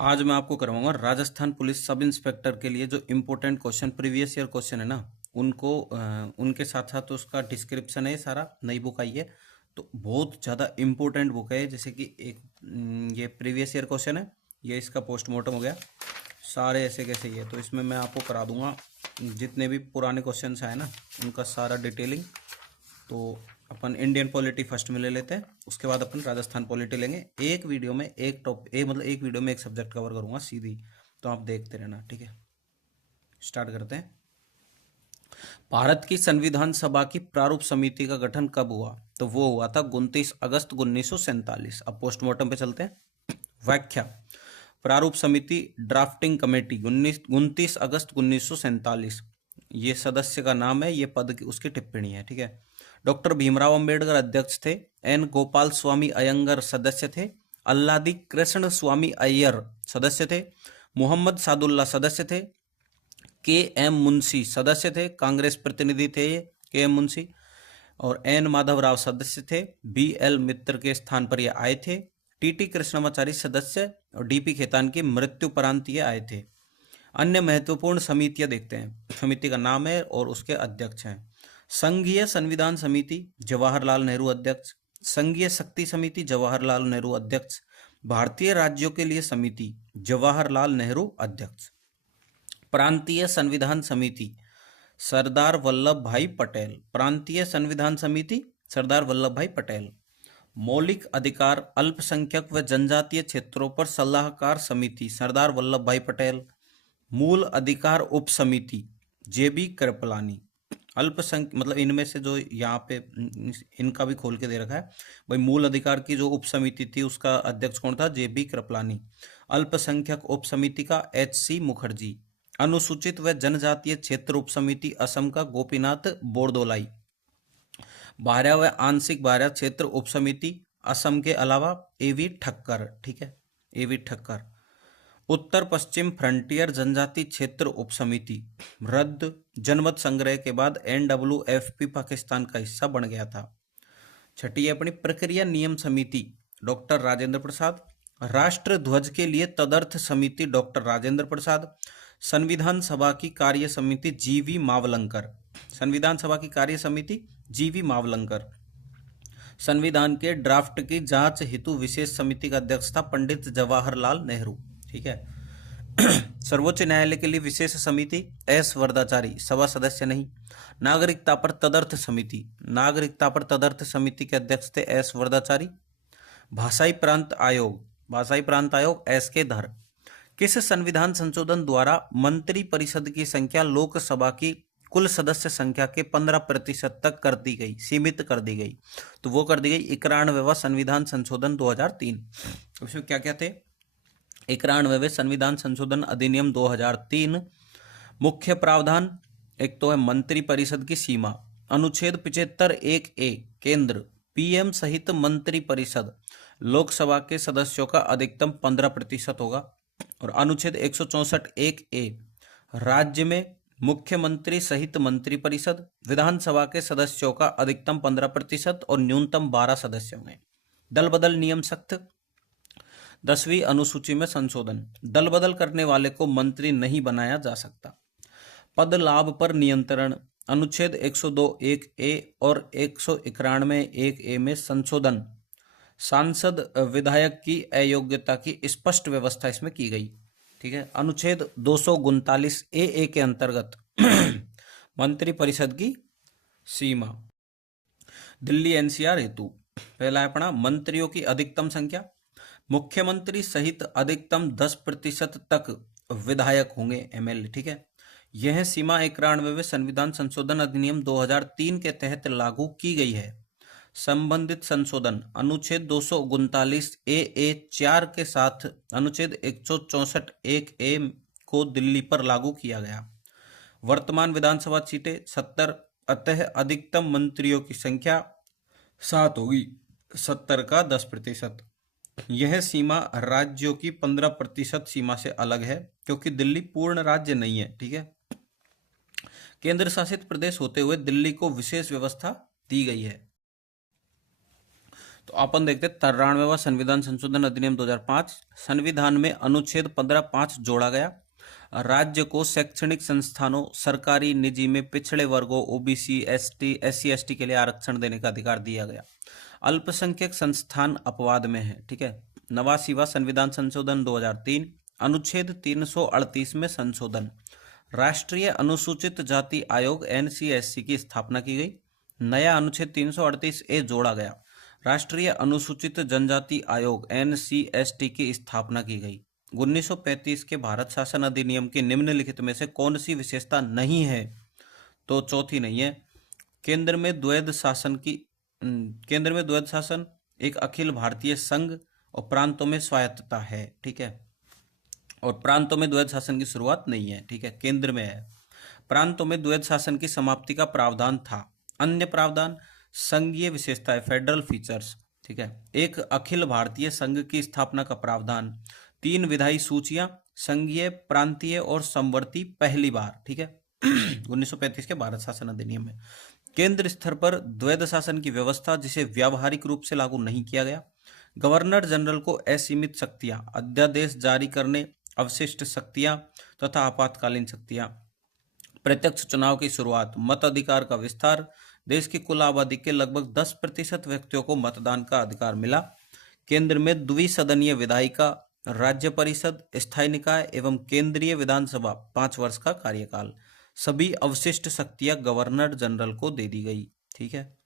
आज मैं आपको करवाऊंगा राजस्थान पुलिस सब इंस्पेक्टर के लिए जो important question previous year question है ना उनको उनके साथ साथ उसका डिस्क्रिप्शन है। सारा नई बुक आई है तो बहुत ज़्यादा इम्पोर्टेंट बुक है। जैसे कि एक ये प्रीवियस ईयर क्वेश्चन है, ये इसका पोस्टमार्टम हो गया, सारे ऐसे कैसे ही है। तो इसमें मैं आपको करा दूंगा जितने भी पुराने क्वेश्चन आए ना उनका सारा डिटेलिंग। तो अपन इंडियन पॉलिटी फर्स्ट में ले लेते हैं, उसके बाद अपन राजस्थान पॉलिटी लेंगे। एक वीडियो में एक मतलब एक वीडियो में एक सब्जेक्ट कवर करूंगा सीधी, तो आप देखते रहना, ठीक है। स्टार्ट करते हैं। भारत की संविधान सभा की प्रारूप समिति का गठन कब हुआ? तो वो हुआ था 29 अगस्त 1947। अब पोस्टमार्टम पे चलते हैं। व्याख्या। प्रारूप समिति ड्राफ्टिंग कमेटी 29 अगस्त 1947, ये सदस्य का नाम है, ये पद की उसकी टिप्पणी है, ठीक है। डॉक्टर भीमराव अंबेडकर अध्यक्ष थे। एन गोपाल स्वामी अयंगर सदस्य थे। अल्लादी कृष्ण स्वामी अय्यर सदस्य थे। मोहम्मद सादुल्ला सदस्य थे। के एम मुंशी सदस्य थे, कांग्रेस प्रतिनिधि थे ये के एम मुंशी। और एन माधवराव सदस्य थे। बी एल मित्र के स्थान पर ये आए थे। टी टी कृष्णमाचारी सदस्य और डी पी खेतान की मृत्युपरांत ये आए थे। अन्य महत्वपूर्ण समितियां देखते हैं। समिति का नाम है और उसके अध्यक्ष हैं। संघीय संविधान समिति जवाहरलाल नेहरू अध्यक्ष। संघीय शक्ति समिति जवाहरलाल नेहरू अध्यक्ष। भारतीय राज्यों के लिए समिति जवाहरलाल नेहरू अध्यक्ष। प्रांतीय संविधान समिति सरदार वल्लभ भाई पटेल। प्रांतीय संविधान समिति सरदार वल्लभ भाई पटेल। मौलिक अधिकार अल्पसंख्यक व जनजातीय क्षेत्रों पर सलाहकार समिति सरदार वल्लभ भाई पटेल। मूल अधिकार उप समिति जे बी कृपलानी। अल्पसंख्यक मतलब इनमें से जो यहाँ पे इनका भी खोल के दे रखा है भाई, मूल अधिकार की जो उप समिति थी उसका अध्यक्ष कौन था? J B Kripalani. अल्पसंख्यक उप समिति का एच सी मुखर्जी। अनुसूचित व जनजातीय क्षेत्र उप समिति असम का गोपीनाथ बोरदोलाई। बारह व आंशिक बारह क्षेत्र उप समिति असम के अलावा ए वी ठक्कर, ठीक है, A V Thakkar. Uttar Paschim frontier जनजाति क्षेत्र उप समिति रद्द। जनमत संग्रह के बाद NWFP पाकिस्तान का हिस्सा बन गया था। छठी है अपनी प्रक्रिया नियम समिति डॉक्टर राजेंद्र प्रसाद। राष्ट्र ध्वज के लिए तदर्थ समिति डॉक्टर राजेंद्र प्रसाद। संविधान सभा की कार्य समिति जीवी मावलंकर। संविधान सभा की कार्य समिति जीवी मावलंकर। संविधान के ड्राफ्ट की जांच हेतु विशेष समिति का अध्यक्ष था पंडित जवाहरलाल नेहरू, ठीक है। सर्वोच्च न्यायालय के लिए विशेष समिति एस वरदाचारी, सभा सदस्य नहीं। नागरिकता पर तदर्थ समिति, नागरिकता पर तदर्थ समिति के अध्यक्ष थे एस वरदाचारी। भाषाई प्रांत आयोग, भाषाई प्रांत आयोग एस के धर। किस संविधान संशोधन द्वारा मंत्री परिषद की संख्या लोकसभा की कुल सदस्य संख्या के 15% तक कर दी गई, सीमित कर दी गई? तो वो कर दी गई 91वां संविधान संशोधन 2003। उसमें क्या क्या थे? 91वें संविधान संशोधन अधिनियम 2003। मुख्य प्रावधान एक तो है मंत्री परिषद की सीमा। अनुच्छेद 75(1)(a) केंद्र पीएम सहित मंत्री परिषद लोकसभा के सदस्यों का अधिकतम 15% होगा। और अनुच्छेद 164(1)(a) राज्य में मुख्यमंत्री सहित मंत्री परिषद विधानसभा के सदस्यों का अधिकतम 15% और न्यूनतम 12 सदस्य होंगे। दल बदल नियम सख्त। 10वीं अनुसूची में संशोधन, दल बदल करने वाले को मंत्री नहीं बनाया जा सकता। पद लाभ पर नियंत्रण, अनुच्छेद 102(1)(a) और 191(1)(a) में संशोधन। सांसद विधायक की अयोग्यता की स्पष्ट व्यवस्था इसमें की गई, ठीक है। अनुच्छेद 239(a) के अंतर्गत मंत्री परिषद की सीमा। दिल्ली एनसीआर हेतु पहला है अपना मंत्रियों की अधिकतम संख्या। मुख्यमंत्री सहित अधिकतम 10% तक विधायक होंगे, एमएलए, ठीक है। यह सीमा 91वें संविधान संशोधन अधिनियम 2003 के तहत लागू की गई है। संबंधित संशोधन अनुच्छेद 239(a)(4) के साथ अनुच्छेद 164(1)(a) को दिल्ली पर लागू किया गया। वर्तमान विधानसभा सीटें 70, अतः अधिकतम मंत्रियों की संख्या 7 होगी, 70 का 10%। यह सीमा राज्यों की 15% सीमा से अलग है क्योंकि दिल्ली पूर्ण राज्य नहीं है, ठीक है। केंद्र शासित प्रदेश होते हुए दिल्ली को विशेष व्यवस्था दी गई है। तो अपन देखते 93वां संविधान संशोधन अधिनियम 2005। संविधान में अनुच्छेद 15(5) जोड़ा गया। राज्य को शैक्षणिक संस्थानों, सरकारी निजी में पिछड़े वर्गों, ओबीसी, एसटी, SC ST के लिए आरक्षण देने का अधिकार दिया गया। अल्पसंख्यक संस्थान अपवाद में है। ठीक है। 89वां संविधान संशोधन 2003। अनुच्छेद 338 में संशोधन। राष्ट्रीय अनुसूचित जाति आयोग NCSC की स्थापना की गई। नया अनुच्छेद 338A जोड़ा गया। राष्ट्रीय अनुसूचित जनजाति आयोग NCST की स्थापना की गई। 1935 के भारत शासन अधिनियम के निम्नलिखित में से कौन सी विशेषता नहीं है? तो चौथी नहीं है। केंद्र में द्वैध शासन, एक अखिल भारतीय संघ और प्रांतों में स्वायत्तता है। ठीक है। और प्रांतों में द्वैध शासन की शुरुआत नहीं है। ठीक है। केंद्र में है। प्रांतों में द्वैध शासन की समाप्ति का प्रावधान था। अन्य प्रावधान संघीय विशेषताएं, फेडरल फीचर्स। ठीक है। एक अखिल भारतीय संघ की स्थापना का प्रावधान। 3 विधायी सूचियां, संघीय, प्रांतीय और समवर्ती पहली बार। ठीक है। 1935 के भारत शासन अधिनियम में केंद्र स्तर पर द्वैध शासन की व्यवस्था, जिसे व्यावहारिक रूप से लागू नहीं किया गया। गवर्नर जनरल को असीमित शक्तियां, अध्यादेश जारी करने, अवशिष्ट शक्तियां तथा आपातकालीन शक्तियां। प्रत्यक्ष चुनाव की शुरुआत, मताधिकार का विस्तार। देश की कुल आबादी के लगभग 10% व्यक्तियों को मतदान का अधिकार मिला। केंद्र में द्विसदनीय विधायिका, राज्य परिषद, स्थायी निकाय एवं केंद्रीय विधानसभा 5 वर्ष का कार्यकाल। सभी अवशिष्ट शक्तियां गवर्नर जनरल को दे दी गई। ठीक है।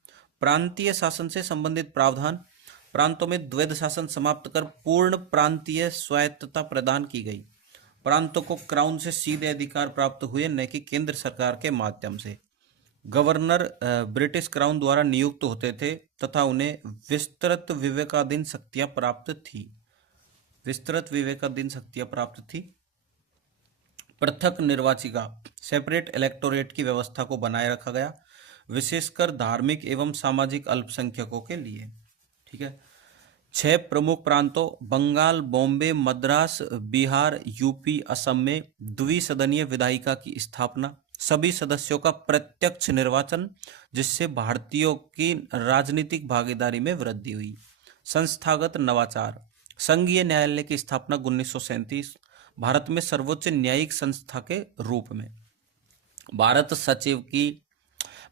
प्रांतीय शासन से संबंधित प्रावधान। प्रांतों में द्वैध शासन समाप्त कर पूर्ण प्रांतीय स्वायत्तता प्रदान की गई। प्रांतों को क्राउन से सीधे अधिकार प्राप्त हुए, न कि केंद्र सरकार के माध्यम से। गवर्नर ब्रिटिश क्राउन द्वारा नियुक्त होते थे तथा उन्हें विस्तृत विवेकाधीन शक्तियां प्राप्त थी। पृथक निर्वाचिका, सेपरेट इलेक्टोरेट की व्यवस्था को बनाए रखा गया, विशेषकर धार्मिक एवं सामाजिक अल्पसंख्यकों के लिए। ठीक है। 6 प्रमुख प्रांतों बंगाल, बॉम्बे, मद्रास, बिहार, यूपी, असम में द्विसदनीय विधायिका की स्थापना। सभी सदस्यों का प्रत्यक्ष निर्वाचन, जिससे भारतीयों की राजनीतिक भागीदारी में वृद्धि हुई। संस्थागत नवाचार, संघीय न्यायालय की स्थापना 1937, भारत में सर्वोच्च न्यायिक संस्था के रूप में। भारत सचिव की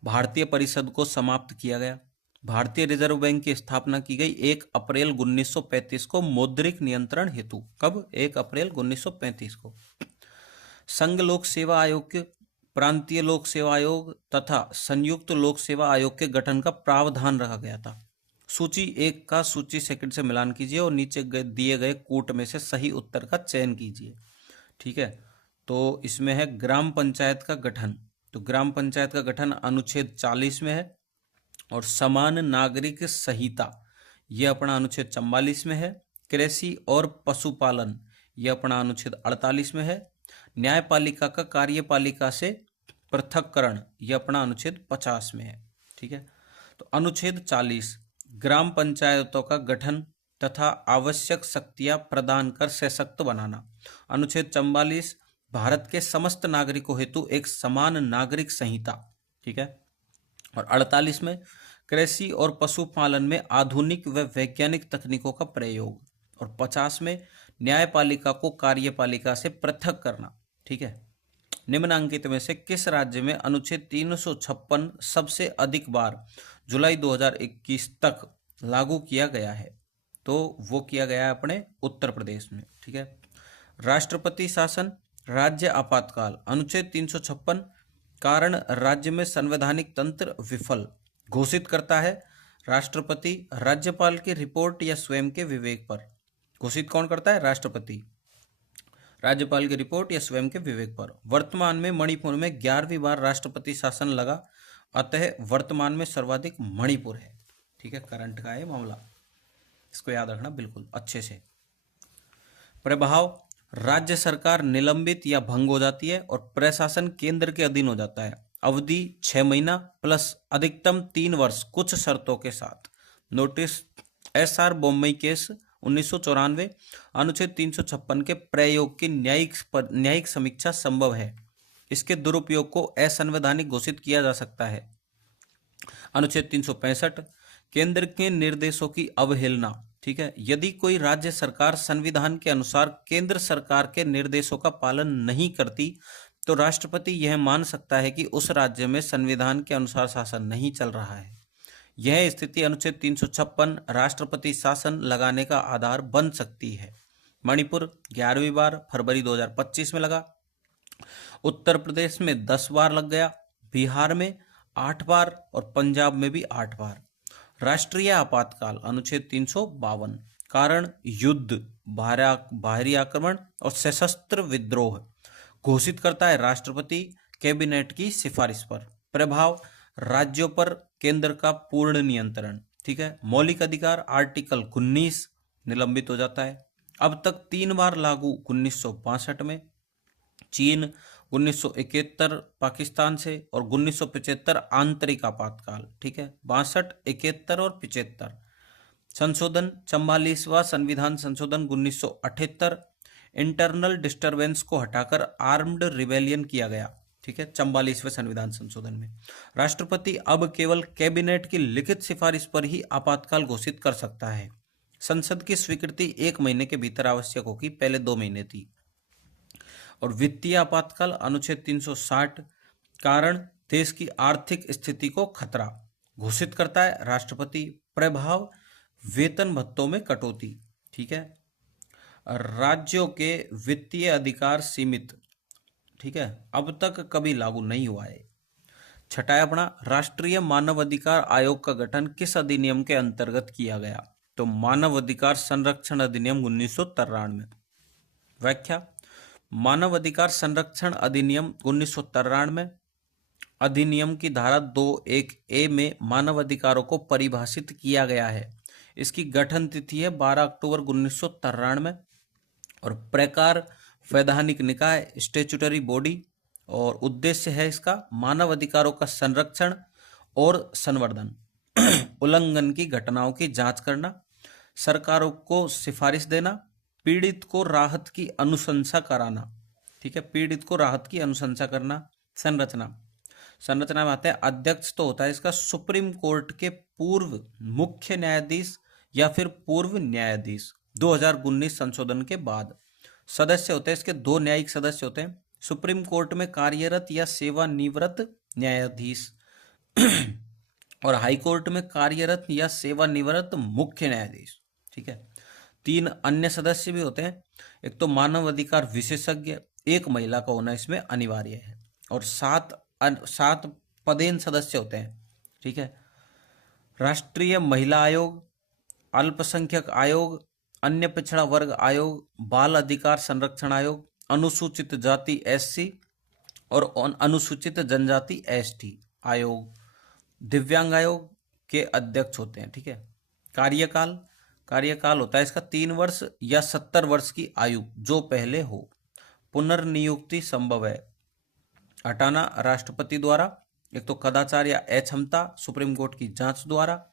भारतीय परिषद को समाप्त किया गया। भारतीय रिजर्व बैंक की स्थापना की गई 1 अप्रैल 1935 को मौद्रिक नियंत्रण हेतु। कब? 1 अप्रैल 1935 को। संघ लोक सेवा आयोग के, प्रांतीय लोक सेवा आयोग तथा संयुक्त लोक सेवा आयोग के गठन का प्रावधान रखा गया था। सूची 1 का सूची 2 से मिलान कीजिए और नीचे दिए गए कूट में से सही उत्तर का चयन कीजिए। ठीक है। तो इसमें है ग्राम पंचायत का गठन। तो ग्राम पंचायत का गठन अनुच्छेद 40 में है। और समान नागरिक संहिता, यह अपना अनुच्छेद 44 में है। कृषि और पशुपालन, यह अपना अनुच्छेद 48 में है। न्यायपालिका का कार्यपालिका से पृथक्करण, यह अपना अनुच्छेद 50 में है। ठीक है। तो अनुच्छेद 40 ग्राम पंचायतों का गठन तथा आवश्यक शक्तियां प्रदान कर सशक्त बनाना। अनुच्छेद 44 भारत के समस्त नागरिकों हेतु एक समान नागरिक संहिता। ठीक है। और 48 में कृषि और पशुपालन में आधुनिक व वैज्ञानिक तकनीकों का प्रयोग। और 50 में न्यायपालिका को कार्यपालिका से पृथक करना। ठीक है। निम्नांकित में से किस राज्य में अनुच्छेद 356 सबसे अधिक बार जुलाई 2021 तक लागू किया गया है? तो वो किया गया है अपने उत्तर प्रदेश में। ठीक है। राष्ट्रपति शासन, राज्य आपातकाल, अनुच्छेद 356 कारण राज्य में संवैधानिक तंत्र विफल घोषित करता है। राष्ट्रपति राज्यपाल की रिपोर्ट या स्वयं के विवेक पर। घोषित कौन करता है? राष्ट्रपति। राज्यपाल की रिपोर्ट या स्वयं के विवेक पर। वर्तमान में मणिपुर में 11वीं बार राष्ट्रपति शासन लगा, अतः वर्तमान में सर्वाधिक मणिपुर है। ठीक है। करंट का है मामला, इसको याद रखना बिल्कुल अच्छे से। प्रभाव, राज्य सरकार निलंबित या भंग हो जाती है और प्रशासन केंद्र के अधीन हो जाता है। अवधि 6 महीना प्लस अधिकतम 3 वर्ष कुछ शर्तों के साथ। नोटिस SR बोम्मई केस 1994, अनुच्छेद 356 के प्रयोग की न्यायिक समीक्षा संभव है। इसके दुरुपयोग को असंवैधानिक घोषित किया जा सकता है। अनुच्छेद 365 केंद्र के निर्देशों की अवहेलना, ठीक है, यदि कोई राज्य सरकार संविधान के अनुसार केंद्र सरकार के निर्देशों का पालन नहीं करती तो राष्ट्रपति यह मान सकता है कि उस राज्य में संविधान के अनुसार शासन नहीं चल रहा है। यह स्थिति अनुच्छेद 356 राष्ट्रपति शासन लगाने का आधार बन सकती है। मणिपुर 11वीं बार फरवरी 2025 में लगा, उत्तर प्रदेश में 10 बार लग गया, बिहार में 8 बार और पंजाब में भी 8 बार। राष्ट्रीय आपातकाल अनुच्छेद 352, कारण युद्ध, बाहरी आक्रमण और सशस्त्र विद्रोह घोषित करता है राष्ट्रपति कैबिनेट की सिफारिश पर। प्रभाव, राज्यों पर केंद्र का पूर्ण नियंत्रण, ठीक है। मौलिक अधिकार आर्टिकल 19 निलंबित हो जाता है। अब तक 3 बार लागू 1962 में, चीन 1971 पाकिस्तान से और 1975 आंतरिक आपातकाल, ठीक है। 62, 71 और 75 संशोधन, 44वां संविधान संशोधन 1978 इंटरनल डिस्टरबेंस को हटाकर आर्म्ड रिबेलियन किया गया, ठीक है, 44वें संविधान संशोधन में। राष्ट्रपति अब केवल कैबिनेट की लिखित सिफारिश पर ही आपातकाल घोषित कर सकता है। संसद की स्वीकृति 1 महीने के भीतर आवश्यक होगी, पहले 2 महीने थी। और वित्तीय आपातकाल अनुच्छेद 360, कारण देश की आर्थिक स्थिति को खतरा घोषित करता है राष्ट्रपति। प्रभाव, वेतन भत्तों में कटौती, ठीक है। राज्यों के वित्तीय अधिकार सीमित, ठीक है, अब तक कभी लागू नहीं हुआ है। छठा है अपना राष्ट्रीय मानव अधिकार आयोग का गठन किस अधिनियम के अंतर्गत किया गया? तो मानव अधिकार संरक्षण अधिनियम 1993। व्याख्या, मानव अधिकार संरक्षण अधिनियम 1993 अधिनियम की धारा 2(1)(a) में मानव अधिकारों को परिभाषित किया गया है। इसकी गठन तिथि है 12 अक्टूबर 1993 और प्रकार वैधानिक निकाय, स्टैट्यूटरी बॉडी, और उद्देश्य है इसका मानव अधिकारों का संरक्षण और संवर्धन, उल्लंघन की घटनाओं की जांच करना, सरकारों को सिफारिश देना, पीड़ित को राहत की अनुशंसा कराना, ठीक है, पीड़ित को राहत की अनुशंसा करना। संरचना में आता है अध्यक्ष तो होता है इसका सुप्रीम कोर्ट के पूर्व मुख्य न्यायाधीश या फिर पूर्व न्यायाधीश 2019 संशोधन के बाद। सदस्य होते हैं इसके 2 न्यायिक सदस्य होते हैं, सुप्रीम कोर्ट में कार्यरत या सेवानिवृत्त न्यायाधीश और हाई कोर्ट में कार्यरत या सेवानिवृत्त मुख्य न्यायाधीश, ठीक है। 3 अन्य सदस्य भी होते हैं, एक तो मानव अधिकार विशेषज्ञ, 1 महिला का होना इसमें अनिवार्य है, और 7 पदेन सदस्य होते हैं, ठीक है। राष्ट्रीय महिला आयोग, अल्पसंख्यक आयोग, अन्य पिछड़ा वर्ग आयोग, बाल अधिकार संरक्षण आयोग, अनुसूचित जाति SC और अनुसूचित जनजाति ST आयोग, दिव्यांग आयोग के अध्यक्ष होते हैं, ठीक है। कार्यकाल होता है इसका 3 वर्ष या 70 वर्ष की आयु जो पहले हो। पुनर्नियुक्ति संभव है, हटाना राष्ट्रपति द्वारा, एक तो कदाचार या अक्षमता सुप्रीम कोर्ट की जांच द्वारा,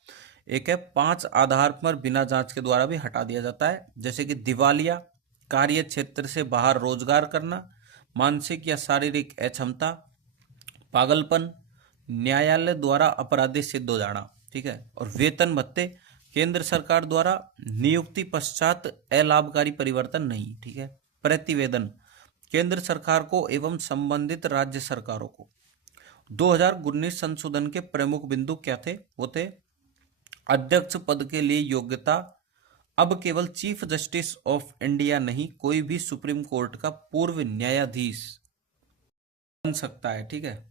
एक है 5 आधार पर बिना जांच के द्वारा भी हटा दिया जाता है, जैसे कि दिवालिया, कार्य क्षेत्र से बाहर रोजगार करना, मानसिक या शारीरिक अक्षमता, पागलपन, न्यायालय द्वारा अपराधी सिद्ध हो जाना, ठीक है। और वेतन भत्ते केंद्र सरकार द्वारा नियुक्ति पश्चात अलाभकारी परिवर्तन नहीं, ठीक है। प्रतिवेदन केंद्र सरकार को एवं संबंधित राज्य सरकारों को। 2019 संशोधन के प्रमुख बिंदु क्या थे? वो थे अध्यक्ष पद के लिए योग्यता, अब केवल चीफ जस्टिस ऑफ इंडिया नहीं, कोई भी सुप्रीम कोर्ट का पूर्व न्यायाधीश बन सकता है, ठीक है।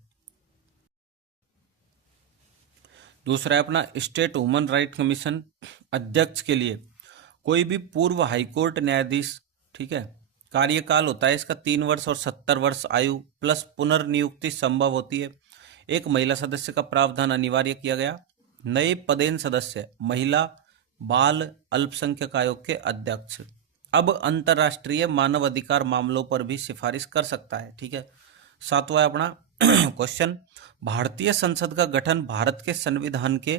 दूसरा है अपना स्टेट ह्यूमन राइट कमीशन, अध्यक्ष के लिए कोई भी पूर्व हाईकोर्ट न्यायाधीश, ठीक है। कार्यकाल होता है इसका 3 वर्ष और 70 वर्ष आयु प्लस पुनर्नियुक्ति संभव होती है। 1 महिला सदस्य का प्रावधान अनिवार्य किया गया। नए पदेन सदस्य महिला बाल अल्पसंख्यक आयोग के अध्यक्ष अब अंतर्राष्ट्रीय मानव अधिकार मामलों पर भी सिफारिश कर सकता है, ठीक है। 7वां है अपना क्वेश्चन, भारतीय संसद का गठन भारत के संविधान के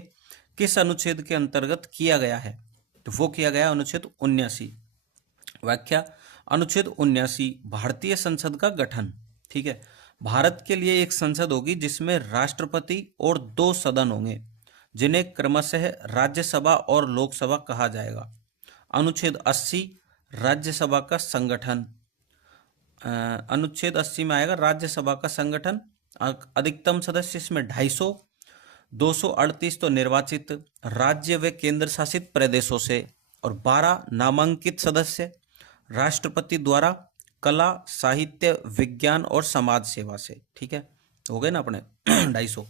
किस अनुच्छेद के अंतर्गत किया गया है? तो वो किया गया अनुच्छेद 79। व्याख्या, अनुच्छेद 79 भारतीय संसद का गठन, ठीक है। भारत के लिए एक संसद होगी जिसमें राष्ट्रपति और 2 सदन होंगे जिन्हें क्रमशः राज्यसभा और लोकसभा कहा जाएगा। अनुच्छेद 80 राज्यसभा का संगठन। अनुच्छेद 80 में आएगा राज्यसभा का संगठन। अधिकतम सदस्य इसमें 250, 238 तो निर्वाचित राज्य व केंद्र शासित प्रदेशों से, और 12 नामांकित सदस्य राष्ट्रपति द्वारा कला, साहित्य, विज्ञान और समाज सेवा से। ठीक है, हो गए ना अपने 250।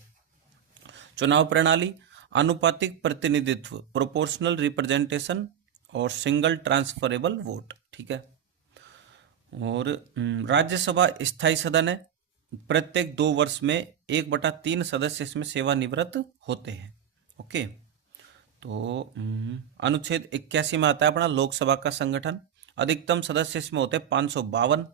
चुनाव प्रणाली आनुपातिक प्रतिनिधित्व, प्रोपोर्शनल रिप्रेजेंटेशन और सिंगल ट्रांसफरेबल वोट। ठीक है, और राज्यसभा स्थायी सदन है। प्रत्येक 2 वर्ष में 1/3 सदस्य इसमें सेवानिवृत्त होते हैं। ओके, तो अनुच्छेद 81 में आता है अपना लोकसभा का संगठन। अधिकतम सदस्य इसमें होते हैं 552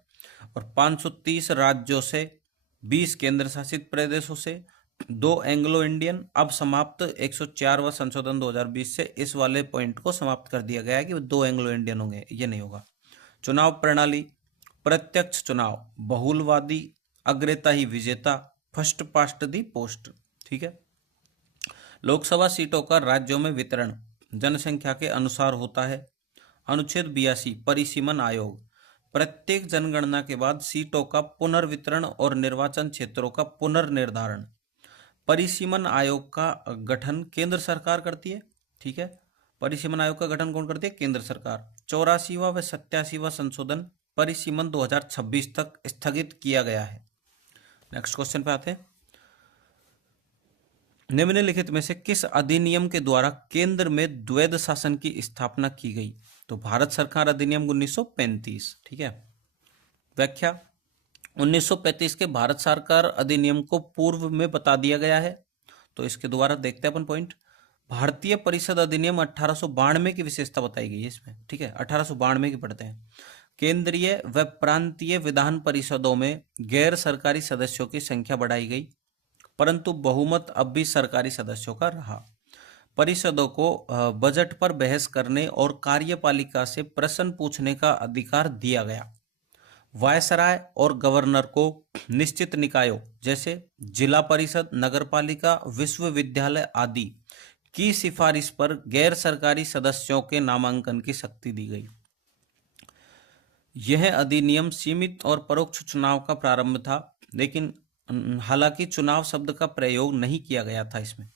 और 530 राज्यों से, 20 केंद्र शासित प्रदेशों से, 2 एंग्लो इंडियन। अब समाप्त 104वां संशोधन 2020 से इस वाले पॉइंट को समाप्त कर दिया गया है कि 2 एंग्लो इंडियन होंगे, ये नहीं होगा। चुनाव प्रणाली प्रत्यक्ष चुनाव, बहुलवादी, अग्रता ही विजेता, फर्स्ट पास्ट दी पोस्ट। ठीक है, लोकसभा सीटों का राज्यों में वितरण जनसंख्या के अनुसार होता है। अनुच्छेद 82 परिसीमन आयोग, प्रत्येक जनगणना के बाद सीटों का पुनर्वितरण और निर्वाचन क्षेत्रों का पुनर्निर्धारण। परिसीमन आयोग का गठन केंद्र सरकार करती है। ठीक है, परिसीमन आयोग का गठन कौन करती है? केंद्र सरकार। 84वां व 87वां संशोधन परिसीमन 2026 तक स्थगित किया गया है। नेक्स्ट क्वेश्चन पे आते हैं। निम्नलिखित में से किस अधिनियम के द्वारा केंद्र में द्वैध शासन की स्थापना की गई? तो भारत सरकार अधिनियम 1935। ठीक है, व्याख्या 1935 के भारत सरकार अधिनियम को पूर्व में बता दिया गया है, तो इसके द्वारा देखते हैं अपन पॉइंट। भारतीय परिषद अधिनियम 1892 की विशेषता बताई गई है इसमें। ठीक है, 1892 की पढ़ते हैं। केंद्रीय व प्रांतीय विधान परिषदों में गैर सरकारी सदस्यों की संख्या बढ़ाई गई, परंतु बहुमत अब भी सरकारी सदस्यों का रहा। परिषदों को बजट पर बहस करने और कार्यपालिका से प्रश्न पूछने का अधिकार दिया गया। वायसराय और गवर्नर को निश्चित निकायों जैसे जिला परिषद, नगरपालिका, विश्वविद्यालय आदि की सिफारिश पर गैर सरकारी सदस्यों के नामांकन की शक्ति दी गई। यह अधिनियम सीमित और परोक्ष चुनाव का प्रारंभ था, लेकिन हालांकि चुनाव शब्द का प्रयोग नहीं किया गया था इसमें।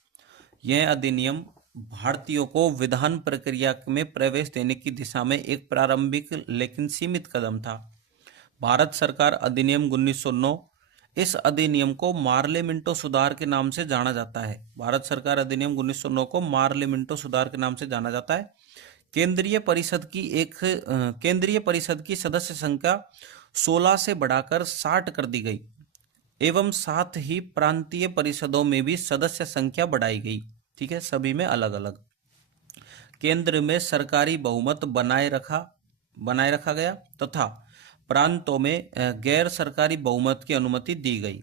यह अधिनियम भारतीयों को विधान प्रक्रिया में प्रवेश देने की दिशा में एक प्रारंभिक लेकिन सीमित कदम था। भारत सरकार अधिनियम 1909, इस अधिनियम को मार्ले मिंटो सुधार के नाम से जाना जाता है। भारत सरकार अधिनियम 1909 को मार्ले मिंटो सुधार के नाम से जाना जाता है। केंद्रीय परिषद की सदस्य संख्या 16 से बढ़ाकर 60 कर दी गई एवं साथ ही प्रांतीय परिषदों में भी सदस्य संख्या बढ़ाई गई। ठीक है, सभी में अलग अलग। केंद्र में सरकारी बहुमत बनाए रखा गया तथा प्रांतों में गैर सरकारी बहुमत की अनुमति दी गई।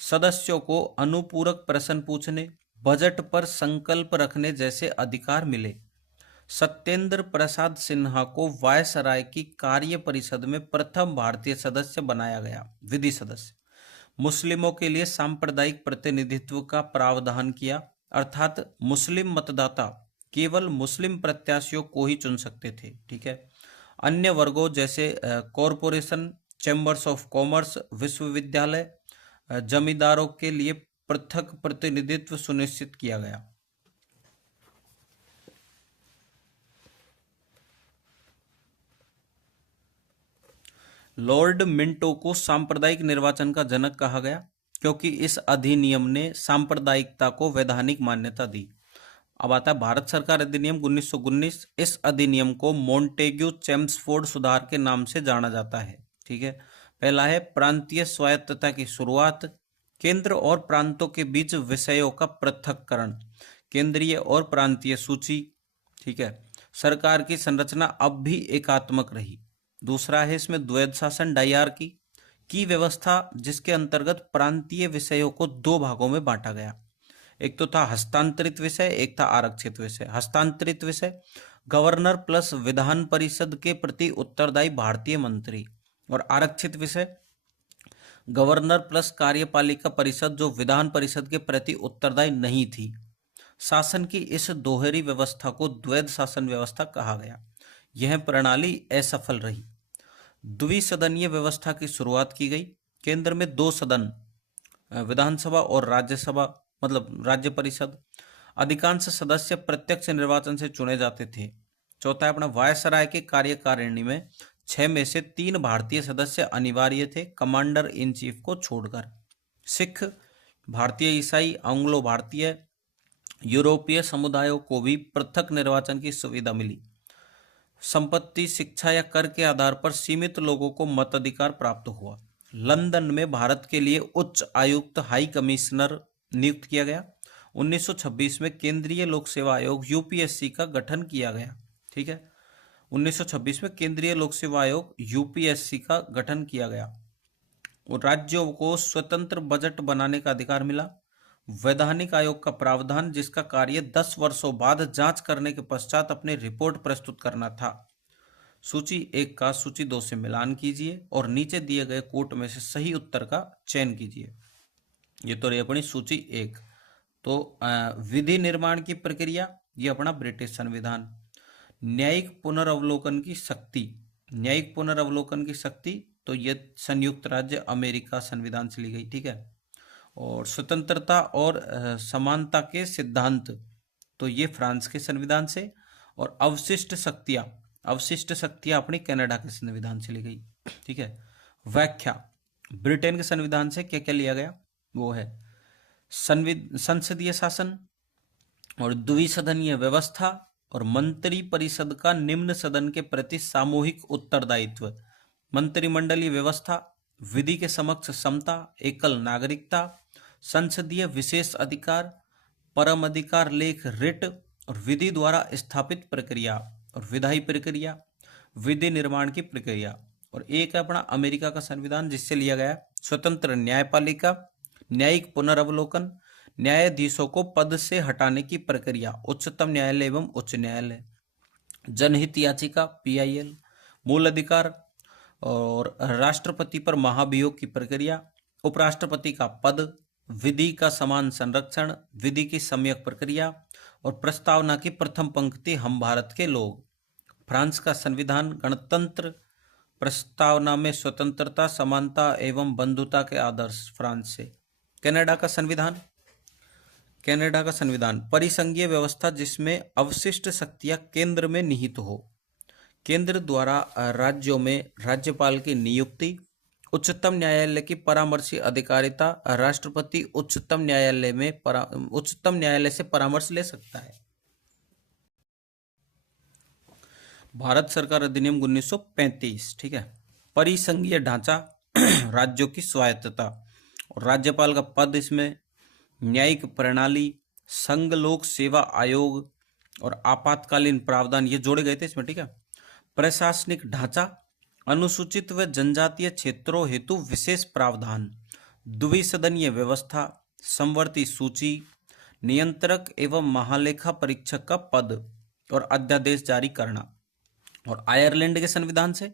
सदस्यों को अनुपूरक प्रश्न पूछने, बजट पर संकल्प रखने जैसे अधिकार मिले। सत्येंद्र प्रसाद सिन्हा को वायसराय की कार्य परिषद में प्रथम भारतीय सदस्य बनाया गया, विधि सदस्य। मुस्लिमों के लिए सांप्रदायिक प्रतिनिधित्व का प्रावधान किया, अर्थात मुस्लिम मतदाता केवल मुस्लिम प्रत्याशियों को ही चुन सकते थे। ठीक है, अन्य वर्गों जैसे कॉरपोरेशन, चैम्बर्स ऑफ कॉमर्स, विश्वविद्यालय, जमींदारों के लिए पृथक प्रतिनिधित्व सुनिश्चित किया गया। लॉर्ड मिंटो को सांप्रदायिक निर्वाचन का जनक कहा गया क्योंकि इस अधिनियम ने सांप्रदायिकता को वैधानिक मान्यता दी। अब आता है भारत सरकार अधिनियम 1919। इस अधिनियम को मोंटेग्यू चेम्सफोर्ड सुधार के नाम से जाना जाता है। ठीक है, पहला है प्रांतीय स्वायत्तता की शुरुआत, केंद्र और प्रांतों के बीच विषयों का पृथक्करण, केंद्रीय और प्रांतीय सूची। ठीक है, सरकार की संरचना अब भी एकात्मक रही। दूसरा है इसमें द्वैध शासन, डायरकी की व्यवस्था, जिसके अंतर्गत प्रांतीय विषयों को 2 भागों में बांटा गया। एक तो था हस्तांतरित विषय, एक था आरक्षित विषय। हस्तांतरित विषय गवर्नर प्लस विधान परिषद के प्रति उत्तरदायी भारतीय मंत्री, और आरक्षित विषय गवर्नर प्लस कार्यपालिका परिषद जो विधान परिषद के प्रति उत्तरदायी नहीं थी। शासन की इस दोहरी व्यवस्था को द्वैध शासन व्यवस्था कहा गया। यह प्रणाली असफल रही। द्विसदनीय व्यवस्था की शुरुआत की गई। केंद्र में 2 सदन, विधानसभा और राज्यसभा, मतलब राज्य परिषद। अधिकांश सदस्य प्रत्यक्ष निर्वाचन से चुने जाते थे। चौथा है अपना वायसराय के कार्यकारिणी में 6 में से 3 भारतीय सदस्य अनिवार्य थे, कमांडर इन चीफ को छोड़कर। सिख, भारतीय ईसाई, एंग्लो भारतीय, यूरोपीय समुदायों को भी पृथक निर्वाचन की सुविधा मिली। संपत्ति, शिक्षा या कर के आधार पर सीमित लोगों को मताधिकार प्राप्त हुआ। लंदन में भारत के लिए उच्च आयुक्त हाई कमिश्नर नियुक्त किया गया। 1926 में केंद्रीय लोक सेवा आयोग यूपीएससी का गठन किया गया। ठीक है, 1926 में केंद्रीय लोक सेवा आयोग यूपीएससी का गठन किया गया। और राज्यों को स्वतंत्र बजट बनाने का अधिकार मिला। वैधानिक आयोग का प्रावधान, जिसका कार्य 10 वर्षों बाद जांच करने के पश्चात अपनी रिपोर्ट प्रस्तुत करना था। सूची 1 का सूची 2 से मिलान कीजिए और नीचे दिए गए कोट में से सही उत्तर का चयन कीजिए। ये तो रही अपनी सूची 1। तो विधि निर्माण की प्रक्रिया, ये अपना ब्रिटिश संविधान। न्यायिक पुनर्वलोकन की शक्ति, न्यायिक पुनर्वलोकन की शक्ति, तो ये संयुक्त राज्य अमेरिका संविधान से ली गई। ठीक है। और स्वतंत्रता और समानता के सिद्धांत, तो ये फ्रांस के संविधान से। और अवशिष्ट शक्तियां, अवशिष्ट शक्तियां अपनी कनाडा के संविधान से ली गई। ठीक है। व्याख्या, ब्रिटेन के संविधान से क्या क्या लिया गया, वो है संसदीय शासन और द्विसदनीय व्यवस्था और मंत्री परिषद का निम्न सदन के प्रति सामूहिक उत्तरदायित्व, मंत्रिमंडलीय व्यवस्था, विधि के समक्ष समता, एकल नागरिकता, संसदीय विशेष अधिकार, परम अधिकार लेख रिट और विधि द्वारा स्थापित प्रक्रिया और विधायी प्रक्रिया, विधि निर्माण की प्रक्रिया। और एक है अपना अमेरिका का संविधान, जिससे लिया गया स्वतंत्र न्यायपालिका, न्यायिक पुनर्वलोकन, न्यायाधीशों को पद से हटाने की प्रक्रिया, उच्चतम न्यायालय एवं उच्च न्यायालय, जनहित याचिका पीआईएल, मूल अधिकार और राष्ट्रपति पर महाभियोग की प्रक्रिया, उपराष्ट्रपति का पद, विधि का समान संरक्षण, विधि की सम्यक प्रक्रिया और प्रस्तावना की प्रथम पंक्ति हम भारत के लोग। फ्रांस का संविधान गणतंत्र, प्रस्तावना में स्वतंत्रता, समानता एवं बंधुता के आदर्श, फ्रांस से। कनाडा का संविधान, कनाडा का संविधान परिसंघीय व्यवस्था, जिसमें अवशिष्ट शक्तियां केंद्र में निहित हो। केंद्र द्वारा राज्यों में राज्यपाल की नियुक्ति, उच्चतम न्यायालय की परामर्शी अधिकारिता, राष्ट्रपति उच्चतम न्यायालय से परामर्श ले सकता है। भारत सरकार अधिनियम 1935। ठीक है। परिसंघीय ढांचा, राज्यों की स्वायत्तता और राज्यपाल का पद, इसमें न्यायिक प्रणाली, संघ लोक सेवा आयोग और आपातकालीन प्रावधान ये जोड़े गए थे इसमें। ठीक है। प्रशासनिक ढांचा, अनुसूचित व जनजातीय क्षेत्रों हेतु विशेष प्रावधान, द्विसदनीय व्यवस्था, समवर्ती सूची, नियंत्रक एवं महालेखा परीक्षक का पद और अध्यादेश जारी करना। और आयरलैंड के संविधान से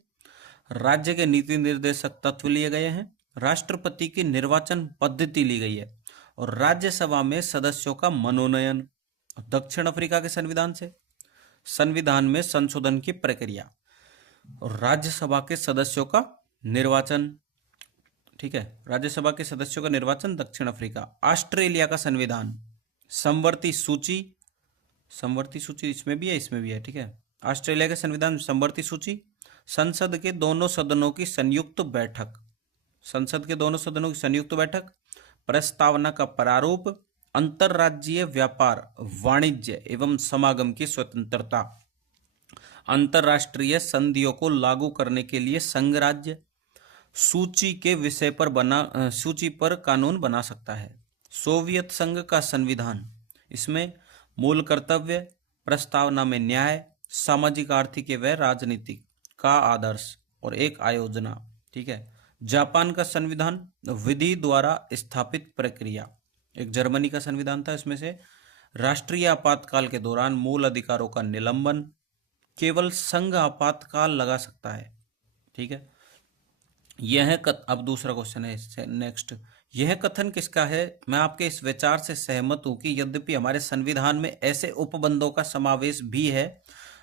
राज्य के नीति निर्देशक तत्व लिए गए हैं, राष्ट्रपति की निर्वाचन पद्धति ली गई है और राज्यसभा में सदस्यों का मनोनयन। दक्षिण अफ्रीका के संविधान से संविधान में संशोधन की प्रक्रिया और राज्यसभा के सदस्यों का निर्वाचन। ठीक है, राज्यसभा के सदस्यों का निर्वाचन दक्षिण अफ्रीका। ऑस्ट्रेलिया का संविधान समवर्ती सूची, समवर्ती सूची इसमें भी है, इसमें भी है। ठीक है। ऑस्ट्रेलिया के संविधान समवर्ती सूची, संसद के दोनों सदनों की संयुक्त बैठक, संसद के दोनों सदनों की संयुक्त बैठक, प्रस्तावना का प्रारूप, अंतरराज्यीय व्यापार, वाणिज्य एवं समागम की स्वतंत्रता, अंतरराष्ट्रीय संधियों को लागू करने के लिए संघ राज्य सूची के विषय पर सूची पर कानून बना सकता है। सोवियत संघ का संविधान, इसमें मूल कर्तव्य, प्रस्तावना में न्याय, सामाजिक आर्थिक व राजनीतिक का आदर्श और एक आयोजना। ठीक है। जापान का संविधान विधि द्वारा स्थापित प्रक्रिया। एक जर्मनी का संविधान था, इसमें से राष्ट्रीय आपातकाल के दौरान मूल अधिकारों का निलंबन, केवल संघ आपातकाल लगा सकता है। ठीक है। अब दूसरा क्वेश्चन है इससे नेक्स्ट। यह कथन किसका है? मैं आपके इस विचार से सहमत हूं कि यद्यपि हमारे संविधान में ऐसे उपबंधों का समावेश भी है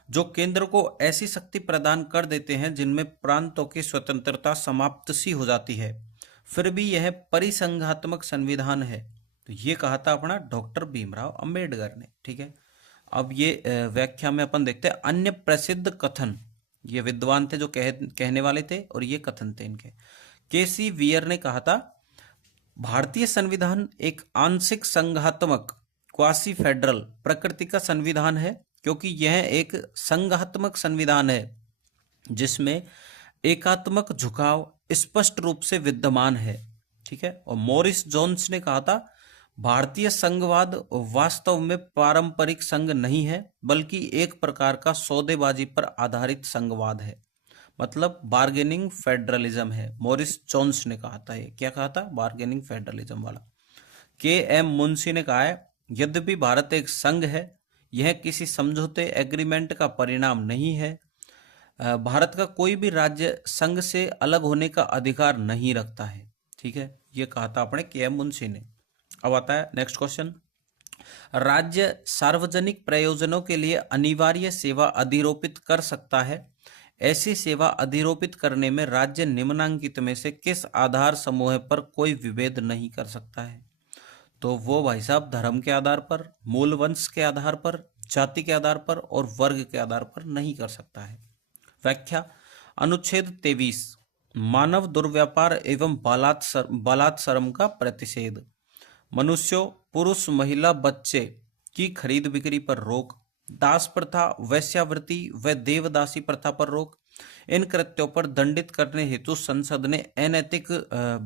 जो केंद्र को ऐसी शक्ति प्रदान कर देते हैं जिनमें प्रांतों की स्वतंत्रता समाप्त सी हो जाती है, फिर भी यह परिसंघात्मक संविधान है। तो ये कहा था अपना डॉक्टर भीमराव अंबेडकर ने। ठीक है, अब ये व्याख्या में अपन देखते हैं अन्य प्रसिद्ध कथन। ये विद्वान थे जो कहने वाले थे और ये कथन थे इनके। केसी वियर ने कहा था भारतीय संविधान एक आंशिक संघात्मक क्वासी फेडरल प्रकृति का संविधान है, क्योंकि यह एक संघात्मक संविधान है जिसमें एकात्मक झुकाव स्पष्ट रूप से विद्यमान है। ठीक है, और मॉरिस जोन्स ने कहा था भारतीय संघवाद वास्तव में पारंपरिक संघ नहीं है बल्कि एक प्रकार का सौदेबाजी पर आधारित संघवाद है, मतलब बार्गेनिंग फेडरलिज्म है। मॉरिस जोन्स ने कहा था, ये क्या कहा था? बार्गेनिंग फेडरलिज्म वाला। के एम मुंशी ने कहा है यद्यपि भारत एक संघ है, यह किसी समझौते एग्रीमेंट का परिणाम नहीं है। भारत का कोई भी राज्य संघ से अलग होने का अधिकार नहीं रखता है। ठीक है, ये कहा था अपने के एम मुंशी ने। अब आता है नेक्स्ट क्वेश्चन। राज्य सार्वजनिक प्रयोजनों के लिए अनिवार्य सेवा अधिरोपित कर सकता है। ऐसी सेवा अधिरोपित करने में राज्य निम्नलिखित में से किस आधार समूह पर कोई विभेद नहीं कर सकता है? तो वो भाई साहब धर्म के आधार पर, मूल वंश के आधार पर, जाति के आधार पर और वर्ग के आधार पर नहीं कर सकता है। व्याख्या। अनुच्छेद 23 मानव दुर्व्यापार एवं बलात्सर्म का प्रतिषेध। मनुष्यों, पुरुष, महिला, बच्चे की खरीद बिक्री पर रोक, दास प्रथा, वेश्यावृत्ति व देवदासी प्रथा पर रोक। इन कृत्यों पर दंडित करने हेतु संसद ने अनैतिक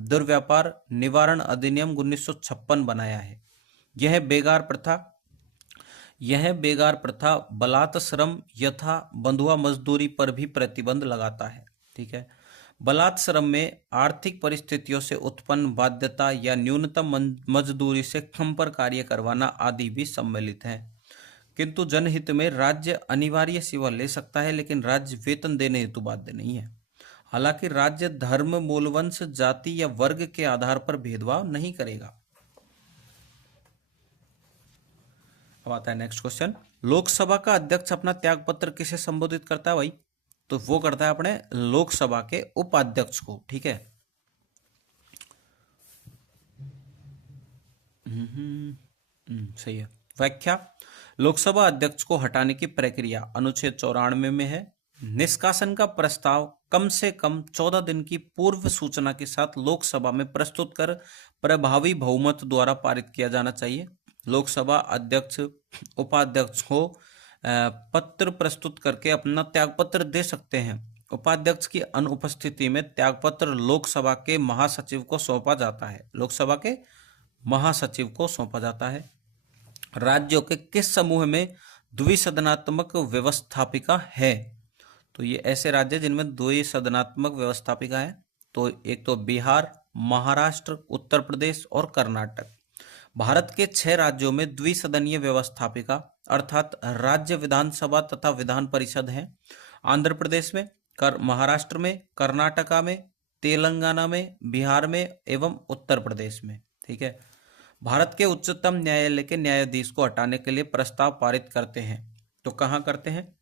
दुर्व्यापार निवारण अधिनियम 1956 बनाया है। यह बेगार प्रथा बलात्श्रम यथा बंधुआ मजदूरी पर भी प्रतिबंध लगाता है। ठीक है, बलात्श्रम में आर्थिक परिस्थितियों से उत्पन्न बाध्यता या न्यूनतम मजदूरी से कम पर कार्य करवाना आदि भी सम्मिलित है। किंतु जनहित में राज्य अनिवार्य सेवा ले सकता है, लेकिन राज्य वेतन देने हेतु बाध्य नहीं है। हालांकि राज्य धर्म, मूलवंश, जाति या वर्ग के आधार पर भेदभाव नहीं करेगा। अब आता है नेक्स्ट क्वेश्चन। लोकसभा का अध्यक्ष अपना त्यागपत्र किसे संबोधित करता है भाई? तो वो करता है अपने लोकसभा के उपाध्यक्ष को। ठीक है, सही है। व्याख्या। लोकसभा अध्यक्ष को हटाने की प्रक्रिया अनुच्छेद 94 में है। निष्कासन का प्रस्ताव कम से कम 14 दिन की पूर्व सूचना के साथ लोकसभा में प्रस्तुत कर प्रभावी बहुमत द्वारा पारित किया जाना चाहिए। लोकसभा अध्यक्ष उपाध्यक्ष को पत्र प्रस्तुत करके अपना त्यागपत्र दे सकते हैं। उपाध्यक्ष की अनुपस्थिति में त्यागपत्र लोकसभा के महासचिव को सौंपा जाता है। लोकसभा के महासचिव को सौंपा जाता है। राज्यों के किस समूह में द्विसदनात्मक व्यवस्थापिका है? तो ये ऐसे राज्य जिनमें द्विसदनात्मक व्यवस्थापिका है। तो एक तो बिहार, महाराष्ट्र, उत्तर प्रदेश और कर्नाटक। भारत के 6 राज्यों में द्विसदनीय व्यवस्थापिका अर्थात राज्य विधानसभा तथा विधान परिषद हैं। आंध्र प्रदेश में, महाराष्ट्र में, कर्नाटका में, तेलंगाना में, बिहार में एवं उत्तर प्रदेश में। ठीक है, भारत के उच्चतम न्यायालय के न्यायाधीश को हटाने के लिए प्रस्ताव पारित करते हैं। तो कहाँ करते हैं?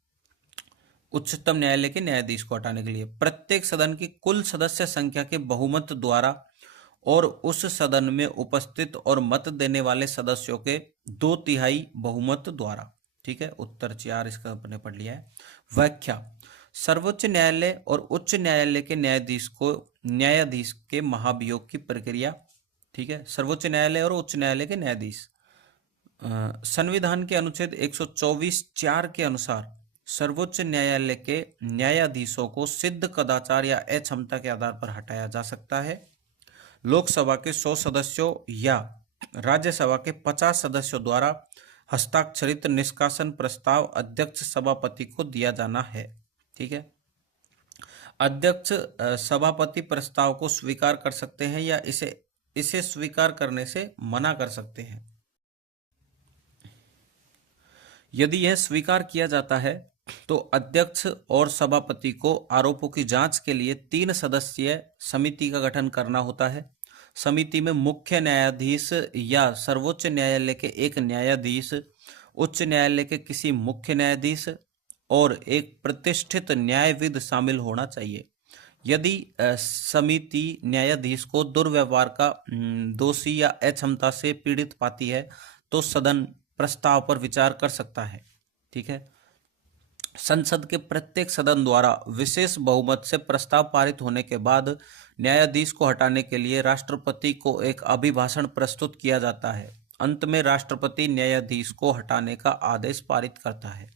उच्चतम न्यायालय के न्यायाधीश को हटाने के लिए प्रत्येक सदन की कुल सदस्य संख्या के बहुमत द्वारा और उस सदन में उपस्थित और मत देने वाले सदस्यों के 2/3 बहुमत द्वारा। ठीक है, उत्तर 4 इसका आपने पढ़ लिया है। व्याख्या। सर्वोच्च न्यायालय और उच्च न्यायालय के न्यायाधीश के महाभियोग की प्रक्रिया। ठीक है, सर्वोच्च न्यायालय और उच्च न्यायालय के न्यायाधीश। संविधान के अनुच्छेद 124(4) के अनुसार सर्वोच्च न्यायालय के न्यायाधीशों को सिद्ध कदाचार या अक्षमता के आधार पर हटाया जा सकता है। लोकसभा के 100 सदस्यों या राज्यसभा के 50 सदस्यों द्वारा हस्ताक्षरित निष्कासन प्रस्ताव अध्यक्ष सभापति को दिया जाना है। ठीक है, अध्यक्ष सभापति प्रस्ताव को स्वीकार कर सकते हैं या इसे स्वीकार करने से मना कर सकते हैं। यदि यह स्वीकार किया जाता है तो अध्यक्ष और सभापति को आरोपों की जांच के लिए 3 सदस्यीय समिति का गठन करना होता है। समिति में मुख्य न्यायाधीश या सर्वोच्च न्यायालय के एक न्यायाधीश, उच्च न्यायालय के किसी मुख्य न्यायाधीश और एक प्रतिष्ठित न्यायविद शामिल होना चाहिए। यदि समिति न्यायाधीश को दुर्व्यवहार का दोषी या अक्षमता से पीड़ित पाती है तो सदन प्रस्ताव पर विचार कर सकता है। ठीक है। संसद के प्रत्येक सदन द्वारा विशेष बहुमत से प्रस्ताव पारित होने के बाद न्यायाधीश को हटाने के लिए राष्ट्रपति को एक अभिभाषण प्रस्तुत किया जाता है। अंत में राष्ट्रपति न्यायाधीश को हटाने का आदेश पारित करता है।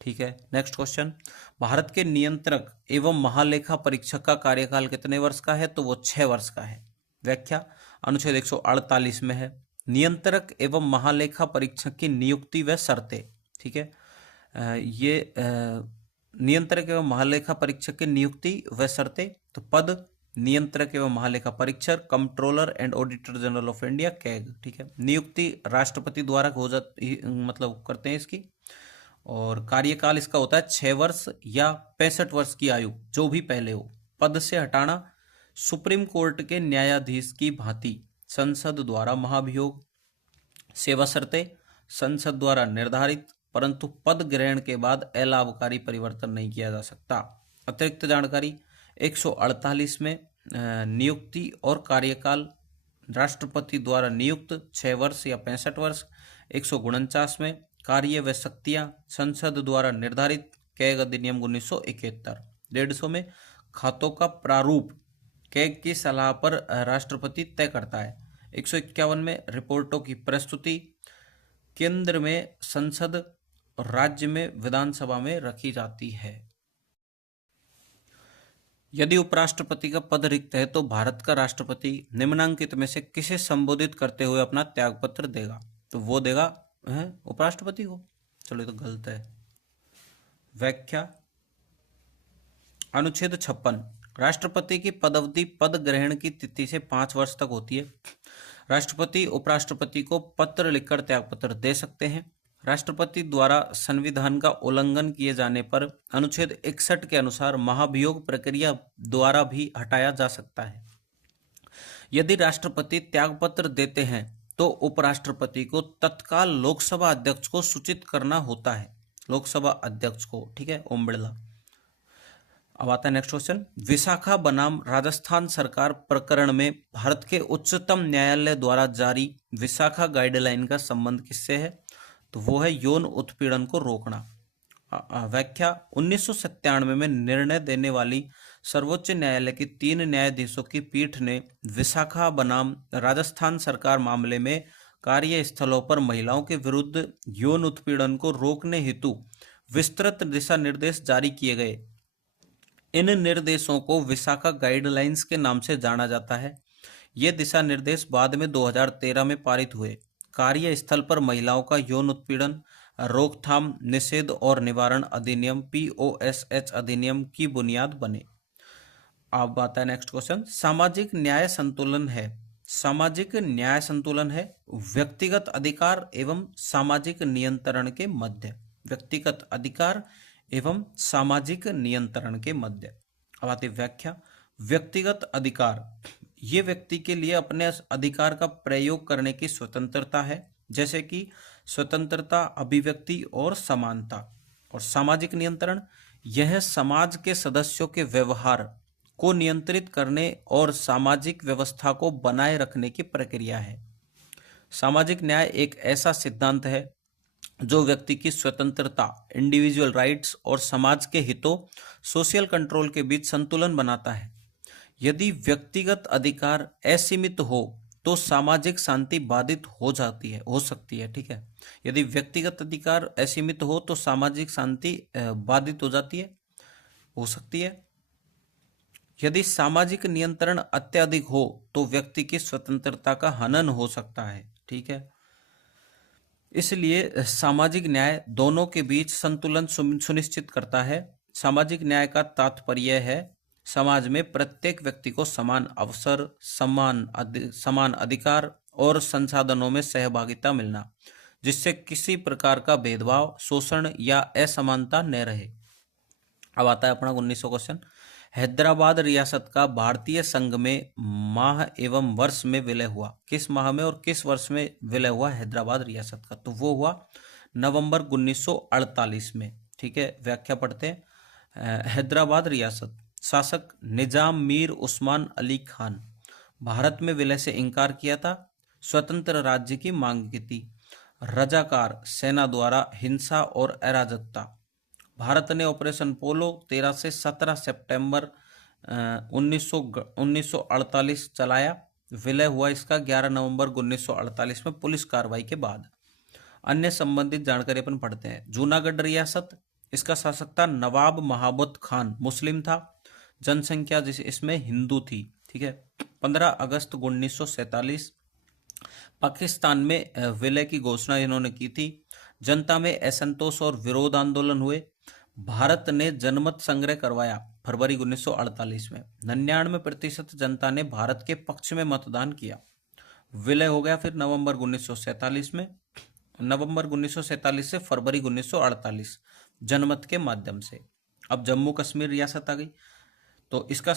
ठीक है। नेक्स्ट क्वेश्चन, भारत के नियंत्रक एवं महालेखा परीक्षक का कार्यकाल कितने वर्ष का है? तो वो 6 वर्ष का है। व्याख्या अनुच्छेद 148 में है। नियंत्रक एवं महालेखा परीक्षक की नियुक्ति व शर्तें। ठीक है। ये नियंत्रक एवं महालेखा परीक्षक की नियुक्ति व शर्तें। तो पद नियंत्रक एवं महालेखा परीक्षक, controller and auditor general of India, CAG. ठीक है। नियुक्ति राष्ट्रपति द्वारा हो जाती, मतलब करते हैं इसकी। और कार्यकाल इसका होता है 6 वर्ष या 65 वर्ष की आयु, जो भी पहले हो। पद से हटाना सुप्रीम कोर्ट के न्यायाधीश की भांति संसद द्वारा महाभियोग। सेवा शर्तें संसद द्वारा निर्धारित, परंतु पद ग्रहण के बाद अलाभकारी परिवर्तन नहीं किया जा सकता। अतिरिक्त जानकारी 148 में नियुक्ति और कार्यकाल राष्ट्रपति द्वारा नियुक्त 6 वर्ष या 65 वर्ष। 149 में कार्य व शक्तियां संसद द्वारा निर्धारित, कैग अधिनियम 1971। 150 में खातों का प्रारूप कैग की सलाह पर राष्ट्रपति तय करता है। 151 में रिपोर्टों की प्रस्तुति केंद्र में संसद और राज्य में विधानसभा में रखी जाती है। यदि उपराष्ट्रपति का पद रिक्त है तो भारत का राष्ट्रपति निम्नलिखित में से किसे संबोधित करते हुए अपना त्यागपत्र देगा? तो वो देगा उपराष्ट्रपति को। चलो, ये तो गलत है। व्याख्या अनुच्छेद 56, राष्ट्रपति की पदावधि पद ग्रहण की तिथि से 5 वर्ष तक होती है। राष्ट्रपति उपराष्ट्रपति को पत्र लिखकर त्यागपत्र दे सकते हैं। राष्ट्रपति द्वारा संविधान का उल्लंघन किए जाने पर अनुच्छेद 61 के अनुसार महाभियोग प्रक्रिया द्वारा भी हटाया जा सकता है। यदि राष्ट्रपति त्यागपत्र देते हैं तो उपराष्ट्रपति को तत्काल लोकसभा अध्यक्ष को सूचित करना होता है। लोकसभा अध्यक्ष को। ठीक है, ओम बिरला। अब आता है नेक्स्ट क्वेश्चन, विशाखा बनाम राजस्थान सरकार प्रकरण में भारत के उच्चतम न्यायालय द्वारा जारी विशाखा गाइडलाइन का संबंध किससे है? तो वो है यौन उत्पीड़न को रोकना। व्याख्या 1997 में निर्णय देने वाली सर्वोच्च न्यायालय की 3 न्यायाधीशों की पीठ ने विशाखा बनाम राजस्थान सरकार मामले में कार्यस्थलों पर महिलाओं के विरुद्ध यौन उत्पीड़न को रोकने हेतु विस्तृत दिशा निर्देश जारी किए गए। इन निर्देशों को विशाखा गाइडलाइंस के नाम से जाना जाता है। ये दिशा निर्देश बाद में 2013 में पारित हुए। कार्यस्थल पर महिलाओं का यौन उत्पीड़न रोकथाम, निषेध और निवारण अधिनियम POSH अधिनियम की बुनियाद बने। अब आता है नेक्स्ट क्वेश्चन, सामाजिक न्याय संतुलन है। सामाजिक न्याय संतुलन है व्यक्तिगत अधिकार एवं सामाजिक नियंत्रण के मध्य। व्यक्तिगत अधिकार एवं सामाजिक नियंत्रण के मध्य। अब आती व्याख्या, व्यक्तिगत अधिकार ये व्यक्ति के लिए अपने अधिकार का प्रयोग करने की स्वतंत्रता है, जैसे कि स्वतंत्रता, अभिव्यक्ति और समानता। और सामाजिक नियंत्रण यह समाज के सदस्यों के व्यवहार को नियंत्रित करने और सामाजिक व्यवस्था को बनाए रखने की प्रक्रिया है। सामाजिक न्याय एक ऐसा सिद्धांत है जो व्यक्ति की स्वतंत्रता, इंडिविजुअल राइट्स और समाज के हितों, सोशल कंट्रोल के बीच संतुलन बनाता है। यदि व्यक्तिगत अधिकार असीमित हो तो सामाजिक शांति बाधित हो सकती है। ठीक है, यदि व्यक्तिगत अधिकार असीमित हो तो सामाजिक शांति बाधित हो सकती है। यदि सामाजिक नियंत्रण अत्यधिक हो तो व्यक्ति की स्वतंत्रता का हनन हो सकता है। ठीक है, इसलिए सामाजिक न्याय दोनों के बीच संतुलन सुनिश्चित करता है। सामाजिक न्याय का तात्पर्य है समाज में प्रत्येक व्यक्ति को समान अवसर, समान अधिकार और संसाधनों में सहभागिता मिलना, जिससे किसी प्रकार का भेदभाव, शोषण या असमानता न रहे। अब आता है अपना 1900 क्वेश्चन। हैदराबाद रियासत का भारतीय संघ में माह एवं वर्ष में विलय हुआ। किस माह में और किस वर्ष में विलय हुआ हैदराबाद रियासत का? तो वो हुआ नवंबर 1948 में। ठीक है, व्याख्या पढ़ते हैं। हैदराबाद रियासत, शासक निजाम मीर उस्मान अली खान, भारत में विलय से इनकार किया था, स्वतंत्र राज्य की मांग की थी। रजाकार सेना द्वारा हिंसा और अराजकता। भारत ने ऑपरेशन पोलो 13 से 17 सितंबर 1948 चलाया। विलय हुआ इसका 11 नवंबर 1948 में पुलिस कार्रवाई के बाद। अन्य संबंधित जानकारी अपन पढ़ते हैं। जूनागढ़ रियासत, इसका शासक था नवाब महाबत खान, मुस्लिम था। जनसंख्या जिस इसमें हिंदू थी। ठीक है। 15 अगस्त 1947 पाकिस्तान में विलय की घोषणा इन्होंने की थी। जनता में असंतोष और विरोध आंदोलन हुए। भारत ने जनमत संग्रह करवाया फरवरी 1948 में। 99% जनता ने भारत के पक्ष में मतदान किया। विलय हो गया फिर नवंबर 1947 में। नवंबर 1947 से फरवरी 1948 जनमत के माध्यम से। अब जम्मू कश्मीर रियासत आ गई। तो इसका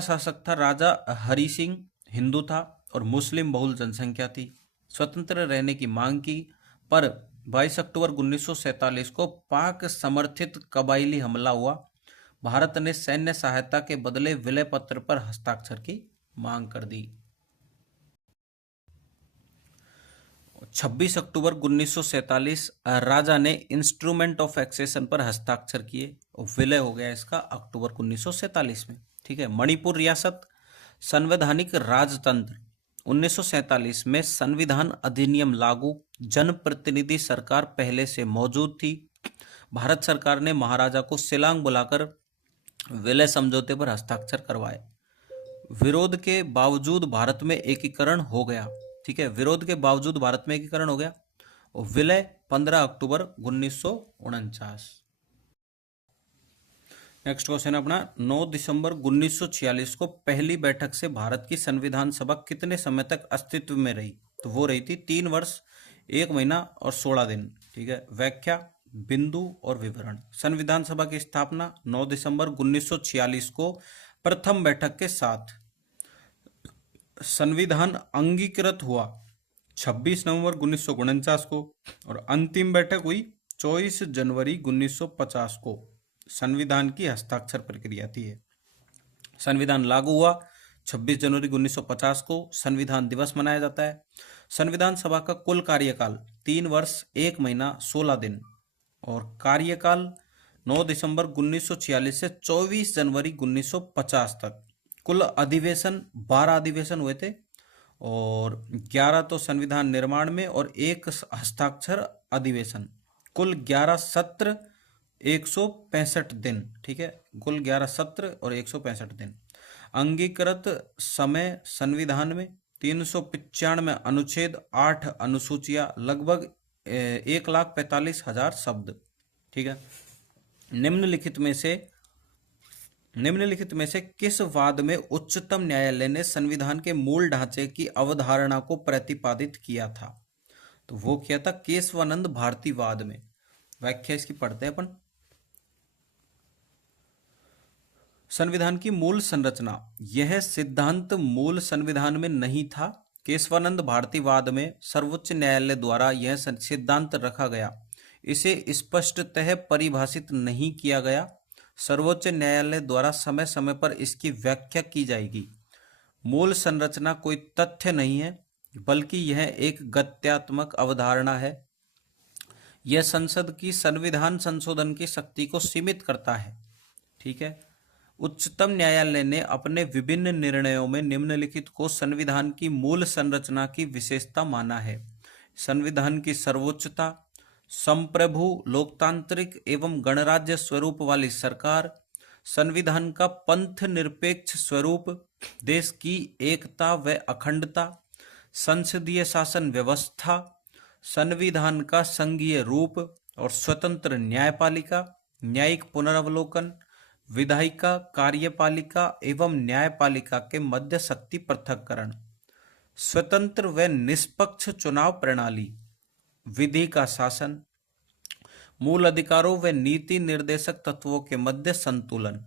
शासक था राजा हरि सिंह, हिंदू था और मुस्लिम बहुल जनसंख्या थी। स्वतंत्र रहने की मांग की, पर 22 अक्टूबर 1947 को पाक समर्थित कबायली हमला हुआ। भारत ने सैन्य सहायता के बदले विलय पत्र पर हस्ताक्षर की मांग कर दी। 26 अक्टूबर 1947 राजा ने इंस्ट्रूमेंट ऑफ एक्सेशन पर हस्ताक्षर किए। विलय हो गया इसका अक्टूबर 1947 में। ठीक है। मणिपुर रियासत, संवैधानिक राजतंत्र, 1947 में संविधान अधिनियम लागू। जनप्रतिनिधि सरकार पहले से मौजूद थी। भारत सरकार ने महाराजा को शिलांग बुलाकर विलय समझौते पर हस्ताक्षर करवाए। विरोध के बावजूद भारत में एकीकरण हो गया। ठीक है, विरोध के बावजूद भारत में एकीकरण हो गया। और विलय 15 अक्टूबर 1949। नेक्स्ट क्वेश्चन अपना 9 दिसंबर 1946 को पहली बैठक से भारत की संविधान सभा कितने समय तक अस्तित्व में रही? तो वो रही थी 3 वर्ष 1 महीना और 16 दिन। ठीक है। व्याख्या, बिंदु और विवरण। संविधान सभा की स्थापना 9 दिसंबर 1946 को प्रथम बैठक के साथ। संविधान अंगीकृत हुआ 26 नवंबर 1949 को और अंतिम बैठक हुई 24 जनवरी 1950 को। संविधान की हस्ताक्षर प्रक्रिया थी। संविधान लागू हुआ 26 जनवरी 1950 को। संविधान दिवस मनाया जाता है। संविधान सभा का कुल कार्यकाल 3 वर्ष 1 महीना 16 दिन और कार्यकाल 9 दिसंबर 1946 से 24 जनवरी 1950 तक। कुल अधिवेशन 12 अधिवेशन हुए थे और 11 तो संविधान निर्माण में और 1 हस्ताक्षर अधिवेशन। कुल 11 सत्र 165 दिन। ठीक है, कुल 11 सत्र और 165 दिन। अंगीकृत समय संविधान में 395 अनुच्छेद, 8 अनुसूचियां, लगभग 1,45,000 शब्द। ठीक है। निम्नलिखित में से किस वाद में उच्चतम न्यायालय ने संविधान के मूल ढांचे की अवधारणा को प्रतिपादित किया था? तो वो किया था केशवानंद भारती वाद में। व्याख्या इसकी पढ़ते हैं अपन। संविधान की मूल संरचना, यह सिद्धांत मूल संविधान में नहीं था। केशवानंद भारती वाद में सर्वोच्च न्यायालय द्वारा यह सिद्धांत रखा गया। इसे स्पष्टतः परिभाषित नहीं किया गया। सर्वोच्च न्यायालय द्वारा समय समय पर इसकी व्याख्या की जाएगी। मूल संरचना कोई तथ्य नहीं है, बल्कि यह एक गत्यात्मक अवधारणा है। यह संसद की संविधान संशोधन की शक्ति को सीमित करता है। ठीक है। उच्चतम न्यायालय ने अपने विभिन्न निर्णयों में निम्नलिखित को संविधान की मूल संरचना की विशेषता माना है। संविधान की सर्वोच्चता, संप्रभु लोकतांत्रिक एवं गणराज्य स्वरूप वाली सरकार, संविधान का पंथ निरपेक्ष स्वरूप, देश की एकता व अखंडता, संसदीय शासन व्यवस्था, संविधान का संघीय रूप और स्वतंत्र न्यायपालिका, न्यायिक पुनरावलोकन, विधायिका, कार्यपालिका एवं न्यायपालिका के मध्य शक्ति पृथक्करण, स्वतंत्र व निष्पक्ष चुनाव प्रणाली, विधि का शासन, मूल अधिकारों व नीति निर्देशक तत्वों के मध्य संतुलन,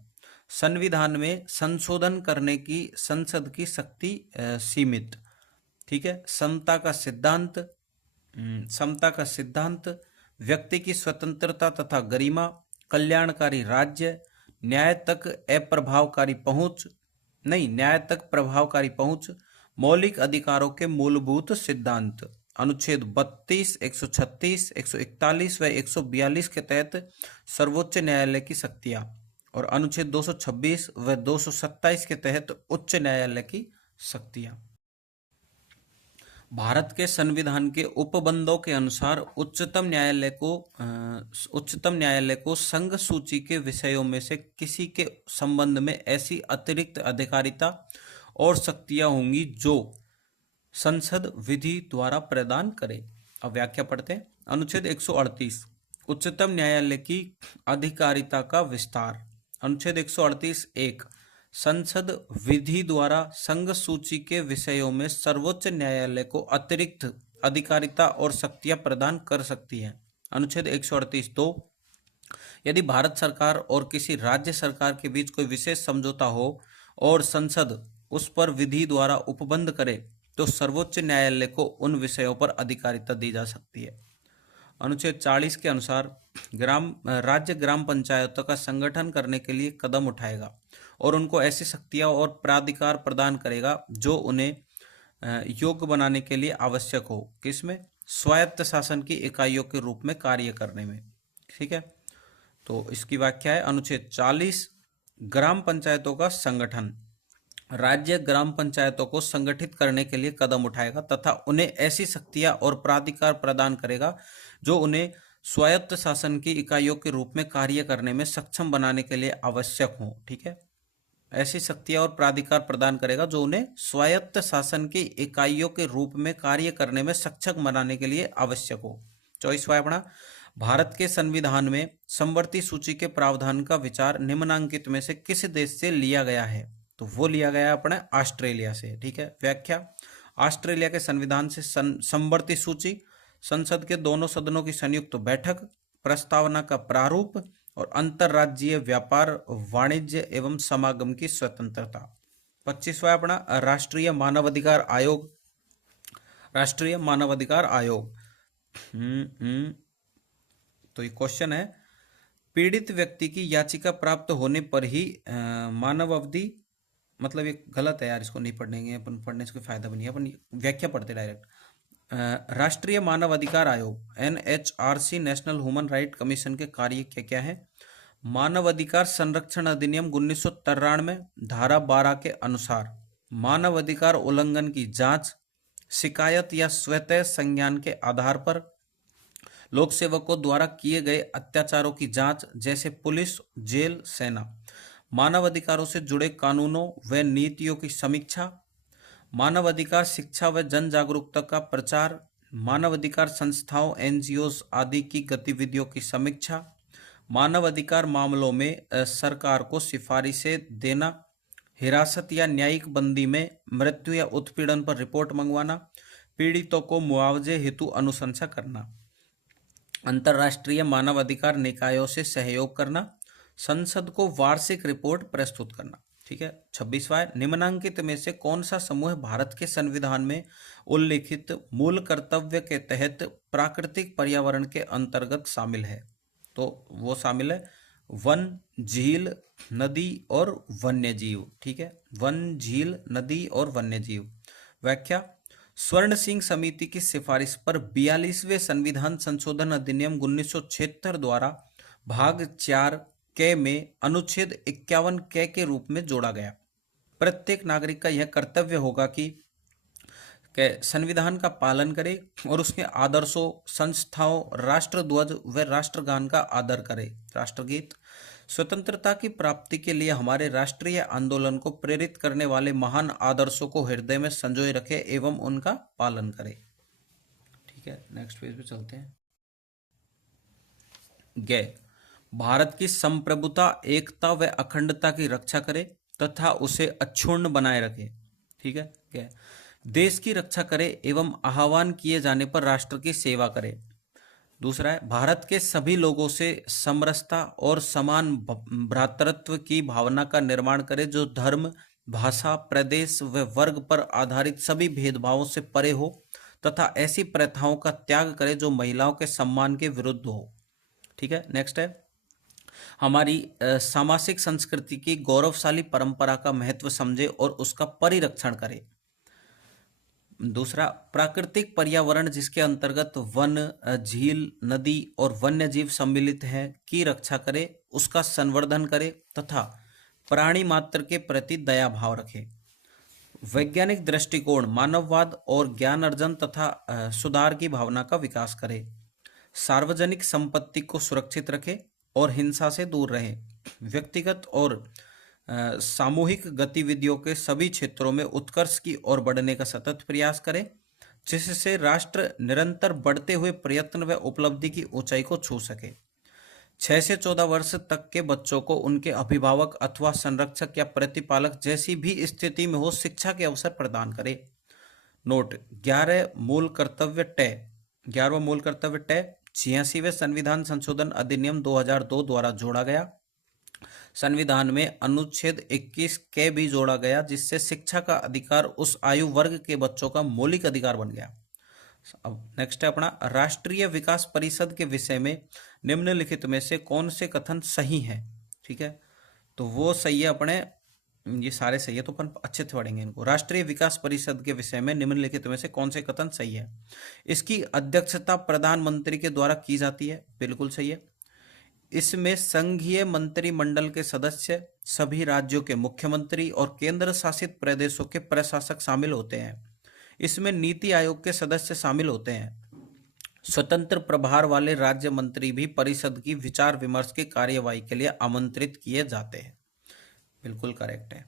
संविधान में संशोधन करने की संसद की शक्ति सीमित, ठीक है, समता का सिद्धांत, व्यक्ति की स्वतंत्रता तथा गरिमा, कल्याणकारी राज्य, न्याय तक प्रभावकारी पहुंच, मौलिक अधिकारों के मूलभूत सिद्धांत, अनुच्छेद 32, 136, 141 व 142 के तहत सर्वोच्च न्यायालय की शक्तियां, और अनुच्छेद 226 व 227 के तहत उच्च न्यायालय की शक्तियां। भारत के संविधान के उपबंधों के अनुसार उच्चतम न्यायालय को संघ सूची के विषयों में से किसी के संबंध में ऐसी अतिरिक्त अधिकारिता और शक्तियां होंगी जो संसद विधि द्वारा प्रदान करे। अब व्याख्या पढ़ते हैं। अनुच्छेद 138 उच्चतम न्यायालय की अधिकारिता का विस्तार। अनुच्छेद 138(1) संसद विधि द्वारा संघ सूची के विषयों में सर्वोच्च न्यायालय को अतिरिक्त अधिकारिता और शक्तियां प्रदान कर सकती है। अनुच्छेद 138(2) यदि भारत सरकार और किसी राज्य सरकार के बीच कोई विशेष समझौता हो और संसद उस पर विधि द्वारा उपबंध करे तो सर्वोच्च न्यायालय को उन विषयों पर अधिकारिता दी जा सकती है। अनुच्छेद 40 के अनुसार राज्य ग्राम पंचायतों का संगठन करने के लिए कदम उठाएगा और उनको ऐसी शक्तियां और प्राधिकार प्रदान करेगा जो उन्हें योग्य बनाने के लिए आवश्यक हो। किसमें? स्वायत्त शासन की इकाइयों के रूप में कार्य करने में। ठीक है, तो इसकी व्याख्या है अनुच्छेद 40 ग्राम पंचायतों का संगठन। राज्य ग्राम पंचायतों को संगठित करने के लिए कदम उठाएगा तथा उन्हें ऐसी शक्तियां और प्राधिकार प्रदान करेगा जो उन्हें स्वायत्त शासन की इकाइयों के रूप में कार्य करने में सक्षम बनाने के लिए आवश्यक हो। ठीक है, ऐसी शक्तियां और प्राधिकार प्रदान करेगा जो उन्हें स्वायत्त शासन की इकाइयों के रूप में कार्य करने में सक्षम बनाने के लिए आवश्यक हो। 24वां अपना, भारत के संविधान में समवर्ती सूची के प्रावधान का विचार निम्नांकित में से किस देश से लिया गया है? तो वो लिया गया अपने ऑस्ट्रेलिया से। ठीक है, व्याख्या, ऑस्ट्रेलिया के संविधान से समवर्ती सूची, संसद के दोनों सदनों की संयुक्त बैठक, प्रस्तावना का प्रारूप और अंतरराज्यीय व्यापार, वाणिज्य एवं समागम की स्वतंत्रता। 25वां अपना, राष्ट्रीय मानवाधिकार आयोग। राष्ट्रीय मानवाधिकार आयोग तो ये क्वेश्चन है, पीड़ित व्यक्ति की याचिका प्राप्त होने पर ही मानव अवधि, मतलब ये गलत है यार, इसको नहीं पढ़ेंगे अपन, पढ़ने से कोई फायदा भी नहीं है, अपन व्याख्या पढ़ते डायरेक्ट। राष्ट्रीय मानव अधिकार आयोग NHRC national human right commission के कार्य क्या क्या है? मानव अधिकार संरक्षण अधिनियम 1993 धारा 12 के अनुसार मानव अधिकार उल्लंघन की जांच, शिकायत या स्वतः संज्ञान के आधार पर लोक सेवकों द्वारा किए गए अत्याचारों की जांच, जैसे पुलिस, जेल, सेना, मानव अधिकारों से जुड़े कानूनों व नीतियों की समीक्षा, मानव अधिकार शिक्षा व जन जागरूकता का प्रचार, मानव अधिकार संस्थाओं NGOs आदि की गतिविधियों की समीक्षा, मानव अधिकार मामलों में सरकार को सिफारिशें देना, हिरासत या न्यायिक बंदी में मृत्यु या उत्पीड़न पर रिपोर्ट मंगवाना, पीड़ितों को मुआवजे हेतु अनुशंसा करना, अंतर्राष्ट्रीय मानव अधिकार निकायों से सहयोग करना, संसद को वार्षिक रिपोर्ट प्रस्तुत करना। ठीक है, 26वां, निम्नांकित में से कौन सा समूह भारत के संविधान में उल्लिखित मूल कर्तव्य के तहत प्राकृतिक पर्यावरण के अंतर्गत शामिल है? तो वो शामिल है वन, झील, नदी और वन्य जीव। ठीक है, वन, झील, नदी और वन्य जीव। व्याख्या, स्वर्ण सिंह समिति की सिफारिश पर 42वें संविधान संशोधन अधिनियम 1976 द्वारा भाग 4 के में अनुच्छेद 51 के रूप में जोड़ा गया। प्रत्येक नागरिक का यह कर्तव्य होगा कि संविधान का पालन करे और उसके आदर्शों, संस्थाओं, राष्ट्रध्वज व राष्ट्रगान का आदर करे। राष्ट्रगीत, स्वतंत्रता की प्राप्ति के लिए हमारे राष्ट्रीय आंदोलन को प्रेरित करने वाले महान आदर्शों को हृदय में संजोए रखे एवं उनका पालन करे। ठीक है, नेक्स्ट पेज पे चलते हैं। भारत की संप्रभुता, एकता व अखंडता की रक्षा करे तथा उसे अक्षुण्ण बनाए रखे। ठीक है, देश की रक्षा करे एवं आह्वान किए जाने पर राष्ट्र की सेवा करे। दूसरा है, भारत के सभी लोगों से समरसता और समान भ्रातृत्व की भावना का निर्माण करे, जो धर्म, भाषा, प्रदेश व वर्ग पर आधारित सभी भेदभावों से परे हो तथा ऐसी प्रथाओं का त्याग करे जो महिलाओं के सम्मान के विरुद्ध हो। ठीक है, नेक्स्ट है, हमारी सामाजिक संस्कृति की गौरवशाली परंपरा का महत्व समझे और उसका परिरक्षण करे। दूसरा, प्राकृतिक पर्यावरण जिसके अंतर्गत वन, झील, नदी और वन्य जीव सम्मिलित हैं की रक्षा करे, उसका संवर्धन करे तथा प्राणी मात्र के प्रति दया भाव रखे। वैज्ञानिक दृष्टिकोण, मानववाद और ज्ञान अर्जन तथा सुधार की भावना का विकास करे। सार्वजनिक संपत्ति को सुरक्षित रखे और हिंसा से दूर रहे। व्यक्तिगत और सामूहिक गतिविधियों के सभी क्षेत्रों में उत्कर्ष की ओर बढ़ने का सतत प्रयास करें, जिससे राष्ट्र निरंतर बढ़ते हुए प्रयत्न व उपलब्धि की ऊंचाई को छू सके। 6 से 14 वर्ष तक के बच्चों को उनके अभिभावक अथवा संरक्षक या प्रतिपालक जैसी भी स्थिति में हो शिक्षा के अवसर प्रदान करे। नोट, 11वां मूल कर्तव्य टय 86वें संविधान संशोधन अधिनियम 2002 द्वारा जोड़ा गया। संविधान में अनुच्छेद 21 के भी जोड़ा गया, जिससे शिक्षा का अधिकार उस आयु वर्ग के बच्चों का मौलिक अधिकार बन गया। अब नेक्स्ट है अपना, राष्ट्रीय विकास परिषद के विषय में निम्नलिखित में से कौन से कथन सही हैं। ठीक है, तो वो सही है अपने, ये सारे सही है तो अपन अच्छे से पढ़ेंगे इनको। राष्ट्रीय विकास परिषद के विषय में निम्नलिखित में से कौन से कथन सही है। इसकी अध्यक्षता प्रधानमंत्री के द्वारा की जाती है, बिल्कुल सही है। इसमें संघीय मंत्रिमंडल के सदस्य, सभी राज्यों के मुख्यमंत्री और केंद्र शासित प्रदेशों के प्रशासक शामिल होते हैं। इसमें नीति आयोग के सदस्य शामिल होते हैं। स्वतंत्र प्रभार वाले राज्य मंत्री भी परिषद की विचार विमर्श की कार्यवाही के लिए आमंत्रित किए जाते हैं, बिल्कुल करेक्ट है।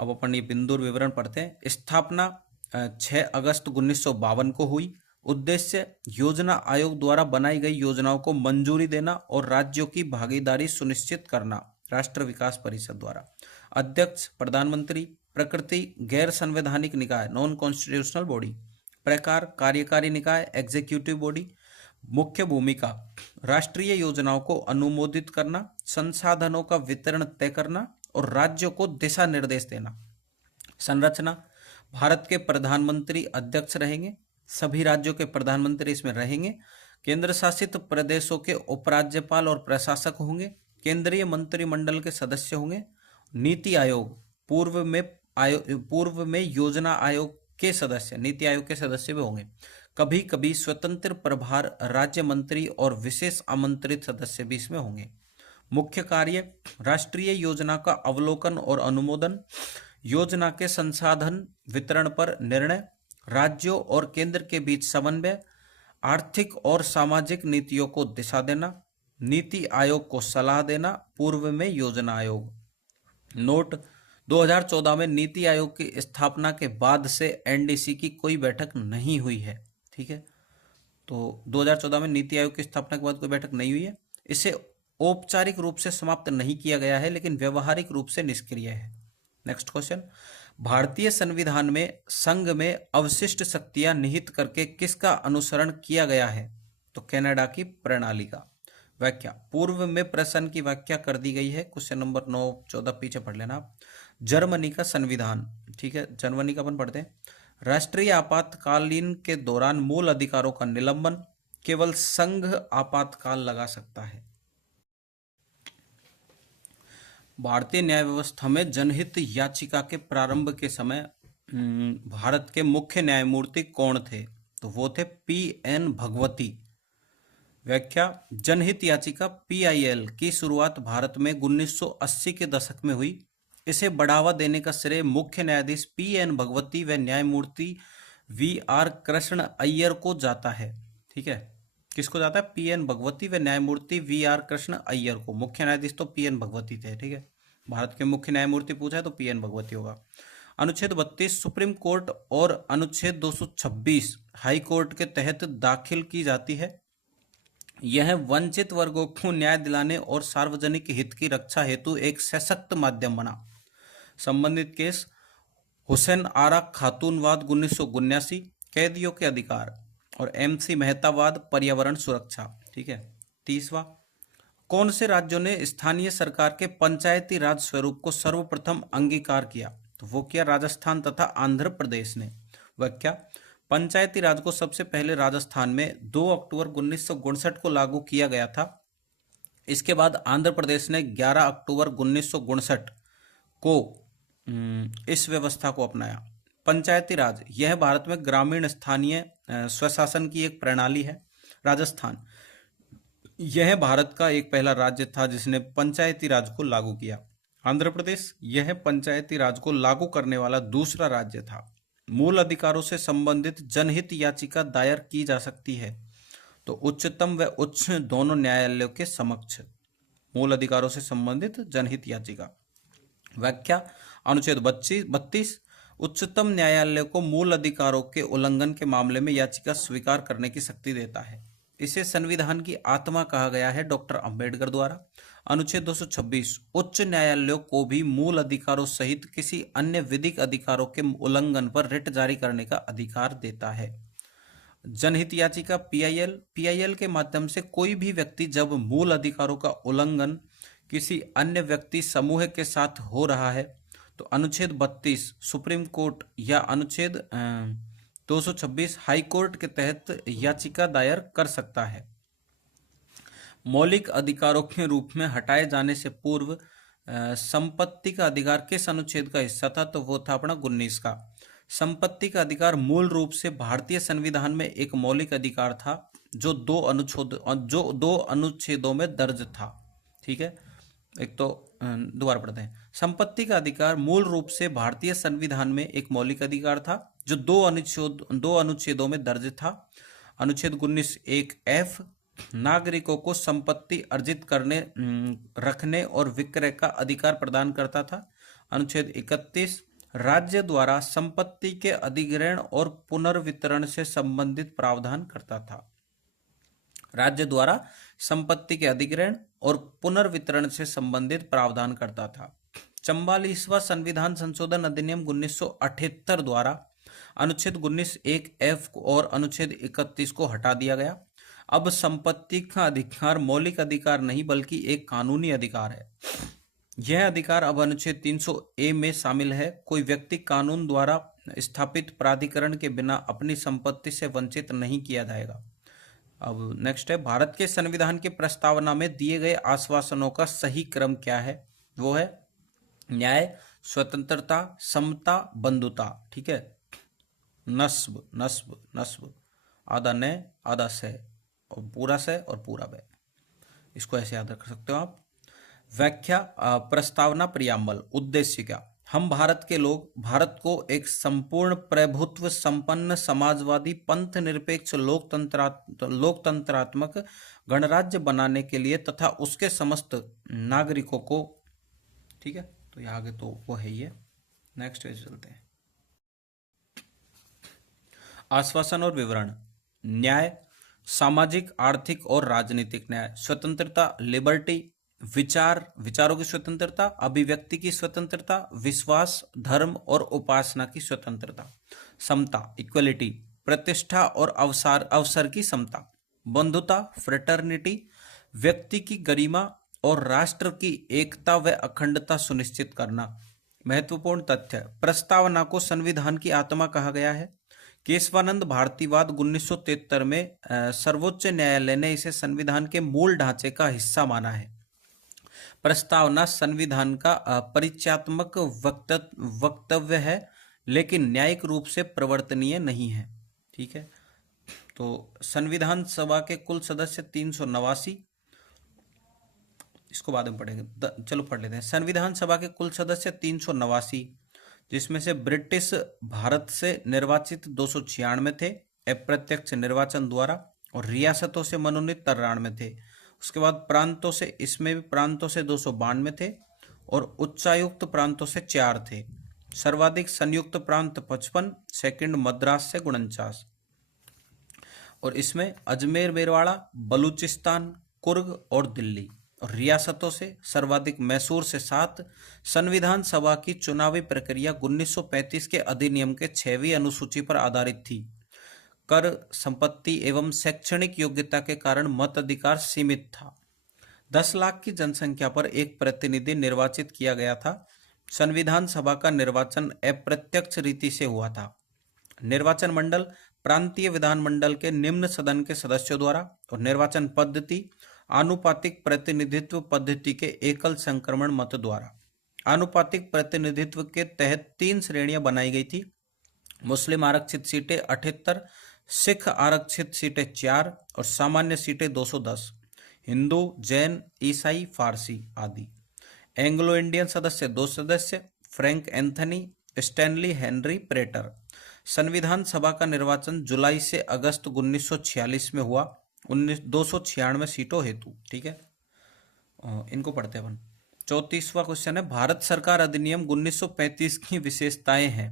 अब अपन ये बिंदु विवरण पढ़ते हैं। स्थापना 6 अगस्त 1952 को हुई। उद्देश्य, योजना आयोग द्वारा बनाई गई योजनाओं को मंजूरी देना और राज्यों की भागीदारी सुनिश्चित करना। राष्ट्र विकास परिषद द्वारा। अध्यक्ष प्रधानमंत्री। प्रकृति, गैर संवैधानिक निकाय, नॉन कॉन्स्टिट्यूशनल बॉडी। प्रकार, कार्यकारी निकाय, एग्जीक्यूटिव बॉडी। मुख्य भूमिका, राष्ट्रीय योजनाओं को अनुमोदित करना, संसाधनों का वितरण तय करना और राज्यों को दिशा निर्देश देना। संरचना, भारत के प्रधानमंत्री अध्यक्ष रहेंगे, सभी राज्यों के प्रधानमंत्री इसमें रहेंगे, केंद्र शासित प्रदेशों के उपराज्यपाल और प्रशासक होंगे, केंद्रीय मंत्रिमंडल के सदस्य होंगे। नीति आयोग, पूर्व में योजना आयोग के सदस्य, नीति आयोग के सदस्य भी होंगे। कभी कभी स्वतंत्र प्रभार राज्य मंत्री और विशेष आमंत्रित सदस्य भी इसमें होंगे। मुख्य कार्य, राष्ट्रीय योजना का अवलोकन और अनुमोदन, योजना के संसाधन वितरण पर निर्णय, राज्यों और केंद्र के बीच समन्वय, आर्थिक और सामाजिक नीतियों को दिशा देना, नीति आयोग को सलाह देना। पूर्व में योजना आयोग। नोट, 2014 में नीति आयोग की स्थापना के बाद से एनडीसी की कोई बैठक नहीं हुई है। ठीक है, तो 2014 में नीति आयोग की स्थापना के बाद कोई बैठक नहीं हुई है। इसे औपचारिक रूप से समाप्त नहीं किया गया है, लेकिन व्यवहारिक रूप से निष्क्रिय है। नेक्स्ट क्वेश्चन, भारतीय संविधान में संघ में अवशिष्ट शक्तियां निहित करके किसका अनुसरण किया गया है। तो कनाडा की प्रणाली का। व्याख्या, पूर्व में प्रश्न की व्याख्या कर दी गई है। क्वेश्चन नंबर 9, 14 पीछे पढ़ लेना आप। जर्मनी का संविधान। ठीक है, जर्मनी का अपन पढ़ते हैं। राष्ट्रीय आपातकालीन के दौरान मूल अधिकारों का निलंबन केवल संघ आपातकाल लगा सकता है। भारतीय न्याय व्यवस्था में जनहित याचिका के प्रारंभ के समय भारत के मुख्य न्यायमूर्ति कौन थे। तो वो थे PN भगवती। व्याख्या, जनहित याचिका PIL की शुरुआत भारत में 1980 के दशक में हुई। इसे बढ़ावा देने का श्रेय मुख्य न्यायाधीश PN भगवती व न्यायमूर्ति VR कृष्ण अय्यर को जाता है। ठीक है, किसको जाता है? PN भगवती व न्यायमूर्ति VR कृष्ण अय्यर को। मुख्य न्यायाधीश तो PN भगवती थे। ठीक है, भारत के मुख्य न्यायमूर्ति पूछा है तो PN भगवती होगा। अनुच्छेद 32 सुप्रीम कोर्ट और अनुच्छेद 226 हाई कोर्ट के तहत दाखिल की जाती है। यह वंचित वर्गों को न्याय दिलाने और सार्वजनिक हित की रक्षा हेतु एक सशक्त माध्यम बना। संबंधित केस हुसैन आरा खातूनवाद 1979, कैदियों के अधिकार, और MC मेहतावाद पर्यावरण सुरक्षा। ठीक है। 30वां, कौन से राज्यों ने स्थानीय सरकार के पंचायती राज स्वरूप को सर्वप्रथम अंगीकार किया? तो वो किया राजस्थान तथा आंध्र प्रदेश ने। वह क्या? पंचायती राज को सबसे पहले राजस्थान में 2 अक्टूबर 1959 को लागू किया गया था। इसके बाद आंध्र प्रदेश ने 11 अक्टूबर 1959 को इस व्यवस्था को अपनाया। पंचायती राज यह भारत में ग्रामीण स्थानीय स्वशासन की एक प्रणाली है। राजस्थान यह भारत का एक पहला राज्य था जिसने पंचायती राज को लागू किया। आंध्र प्रदेश यह पंचायती राज को लागू करने वाला दूसरा राज्य था। मूल अधिकारों से संबंधित जनहित याचिका दायर की जा सकती है तो उच्चतम व उच्च दोनों न्यायालयों के समक्ष। मूल अधिकारों से संबंधित जनहित याचिका। व्याख्या, अनुच्छेद 32 उच्चतम न्यायालय को मूल अधिकारों के उल्लंघन के मामले में याचिका स्वीकार करने की शक्ति देता है। इसे संविधान की आत्मा कहा गया है डॉक्टर अंबेडकर द्वारा। अनुच्छेद 226 उच्च न्यायालयों को भी मूल अधिकारों सहित किसी अन्य विधिक अधिकारों के उल्लंघन पर रिट जारी करने का अधिकार देता है। जनहित याचिका पीआईएल के माध्यम से कोई भी व्यक्ति जब मूल अधिकारों का उल्लंघन किसी अन्य व्यक्ति समूह के साथ हो रहा है तो अनुच्छेद 32 सुप्रीम कोर्ट या अनुच्छेद 226 हाई कोर्ट के तहत याचिका दायर कर सकता है। मौलिक अधिकारों के रूप में हटाए जाने से पूर्व संपत्ति का अधिकार किस अनुच्छेद का हिस्सा था? तो वो था अपना 19 का। संपत्ति का अधिकार मूल रूप से भारतीय संविधान में एक मौलिक अधिकार था जो दो अनुच्छेदों में दर्ज था। ठीक है, एक तो दोबारा पढ़ते हैं। संपत्ति का अधिकार मूल रूप से भारतीय संविधान में एक मौलिक अधिकार था जो दो अनुच्छेदों में दर्ज था। अनुच्छेद 19 1F नागरिकों को संपत्ति अर्जित करने, रखने और विक्रय का अधिकार प्रदान करता था। अनुच्छेद 31 राज्य द्वारा संपत्ति के अधिग्रहण और पुनर्वितरण से संबंधित प्रावधान करता था। राज्य द्वारा संपत्ति के अधिग्रहण और पुनर्वितरण से संबंधित प्रावधान करता था। 44वां संविधान संशोधन अधिनियम 1978 द्वारा अनुच्छेद 19 1F और अनुच्छेद 31 को हटा दिया गया। अब संपत्ति का अधिकार मौलिक अधिकार नहीं बल्कि एक कानूनी अधिकार है। यह अधिकार अब अनुच्छेद 300A में शामिल है। कोई व्यक्ति कानून द्वारा स्थापित प्राधिकरण के बिना अपनी संपत्ति से वंचित नहीं किया जाएगा। अब नेक्स्ट है, भारत के संविधान की प्रस्तावना में दिए गए आश्वासनों का सही क्रम क्या है? वो है न्याय, स्वतंत्रता, समता, बंधुता। ठीक है, नस्ब नस्ब नस्ब, आधा न आधा से और पूरा से और पूरा वे, इसको ऐसे याद रख सकते हो आप। व्याख्या, प्रस्तावना प्रियम्बल। उद्देश्य क्या? हम भारत के लोग भारत को एक संपूर्ण प्रभुत्व संपन्न समाजवादी पंथ निरपेक्ष लोकतंत्रात्मक गणराज्य बनाने के लिए तथा उसके समस्त नागरिकों को, ठीक है, तो यहाँ आगे तो वो है ही है। नेक्स्ट पेज चलते हैं। आश्वासन और विवरण। न्याय, सामाजिक, आर्थिक और राजनीतिक न्याय। स्वतंत्रता, लिबर्टी, विचारों की स्वतंत्रता, अभिव्यक्ति की स्वतंत्रता, विश्वास, धर्म और उपासना की स्वतंत्रता। समता, इक्वलिटी, प्रतिष्ठा और अवसर की समता। बंधुता, फ्रेटर्निटी, व्यक्ति की गरिमा और राष्ट्र की एकता व अखंडता सुनिश्चित करना। महत्वपूर्ण तथ्य, प्रस्तावना को संविधान की आत्मा कहा गया है। केशवानंद भारतीवाद 1973 में सर्वोच्च न्यायालय ने इसे संविधान के मूल ढांचे का हिस्सा माना है। प्रस्तावना संविधान का परिचयात्मक वक्तव्य है लेकिन न्यायिक रूप से प्रवर्तनीय नहीं है। ठीक है, तो संविधान सभा के कुल सदस्य 389, इसको बाद में पढ़ेंगे, चलो पढ़ लेते हैं। संविधान सभा के कुल सदस्य 389, जिसमें से ब्रिटिश भारत से निर्वाचित 296 थे अप्रत्यक्ष निर्वाचन द्वारा, और रियासतों से मनोनीत 93 थे। उसके बाद प्रांतों से, इसमें भी प्रांतों से 292 थे और उच्चायुक्त प्रांतों से 4 थे। सर्वाधिक संयुक्त प्रांत 55, सेकंड मद्रास से 49, और इसमें अजमेर, मेरवाड़ा, बलूचिस्तान, कुर्ग और दिल्ली। और रियासतों से सर्वाधिक मैसूर से 7। संविधान सभा की चुनावी प्रक्रिया 1935 के अधिनियम के 6वीं अनुसूची पर आधारित थी। कर, संपत्ति एवं शैक्षणिक योग्यता के कारण मताधिकार सीमित था। 10 लाख की जनसंख्या पर एक प्रतिनिधि निर्वाचित किया गया था। संविधान सभा का निर्वाचन अप्रत्यक्ष रीति से हुआ था। निर्वाचन मंडल प्रांतीय विधानमंडल के निम्न सदन के सदस्यों द्वारा और निर्वाचन पद्धति आनुपातिक प्रतिनिधित्व पद्धति के एकल संक्रमण मत द्वारा। आनुपातिक प्रतिनिधित्व के तहत 3 श्रेणियां बनाई गई थी। मुस्लिम आरक्षित सीटें 78, सिख आरक्षित सीटें 4 और सामान्य सीटें 210। हिंदू, जैन, ईसाई, फारसी आदि। एंग्लो इंडियन सदस्य 2 सदस्य, फ्रैंक एंथनी, स्टैनली हेनरी प्रेटर। संविधान सभा का निर्वाचन जुलाई से अगस्त 1946 में हुआ 296 सीटों हेतु। ठीक है, इनको पढ़ते अपन। 34वां क्वेश्चन है, भारत सरकार अधिनियम 1935 की विशेषताएं हैं।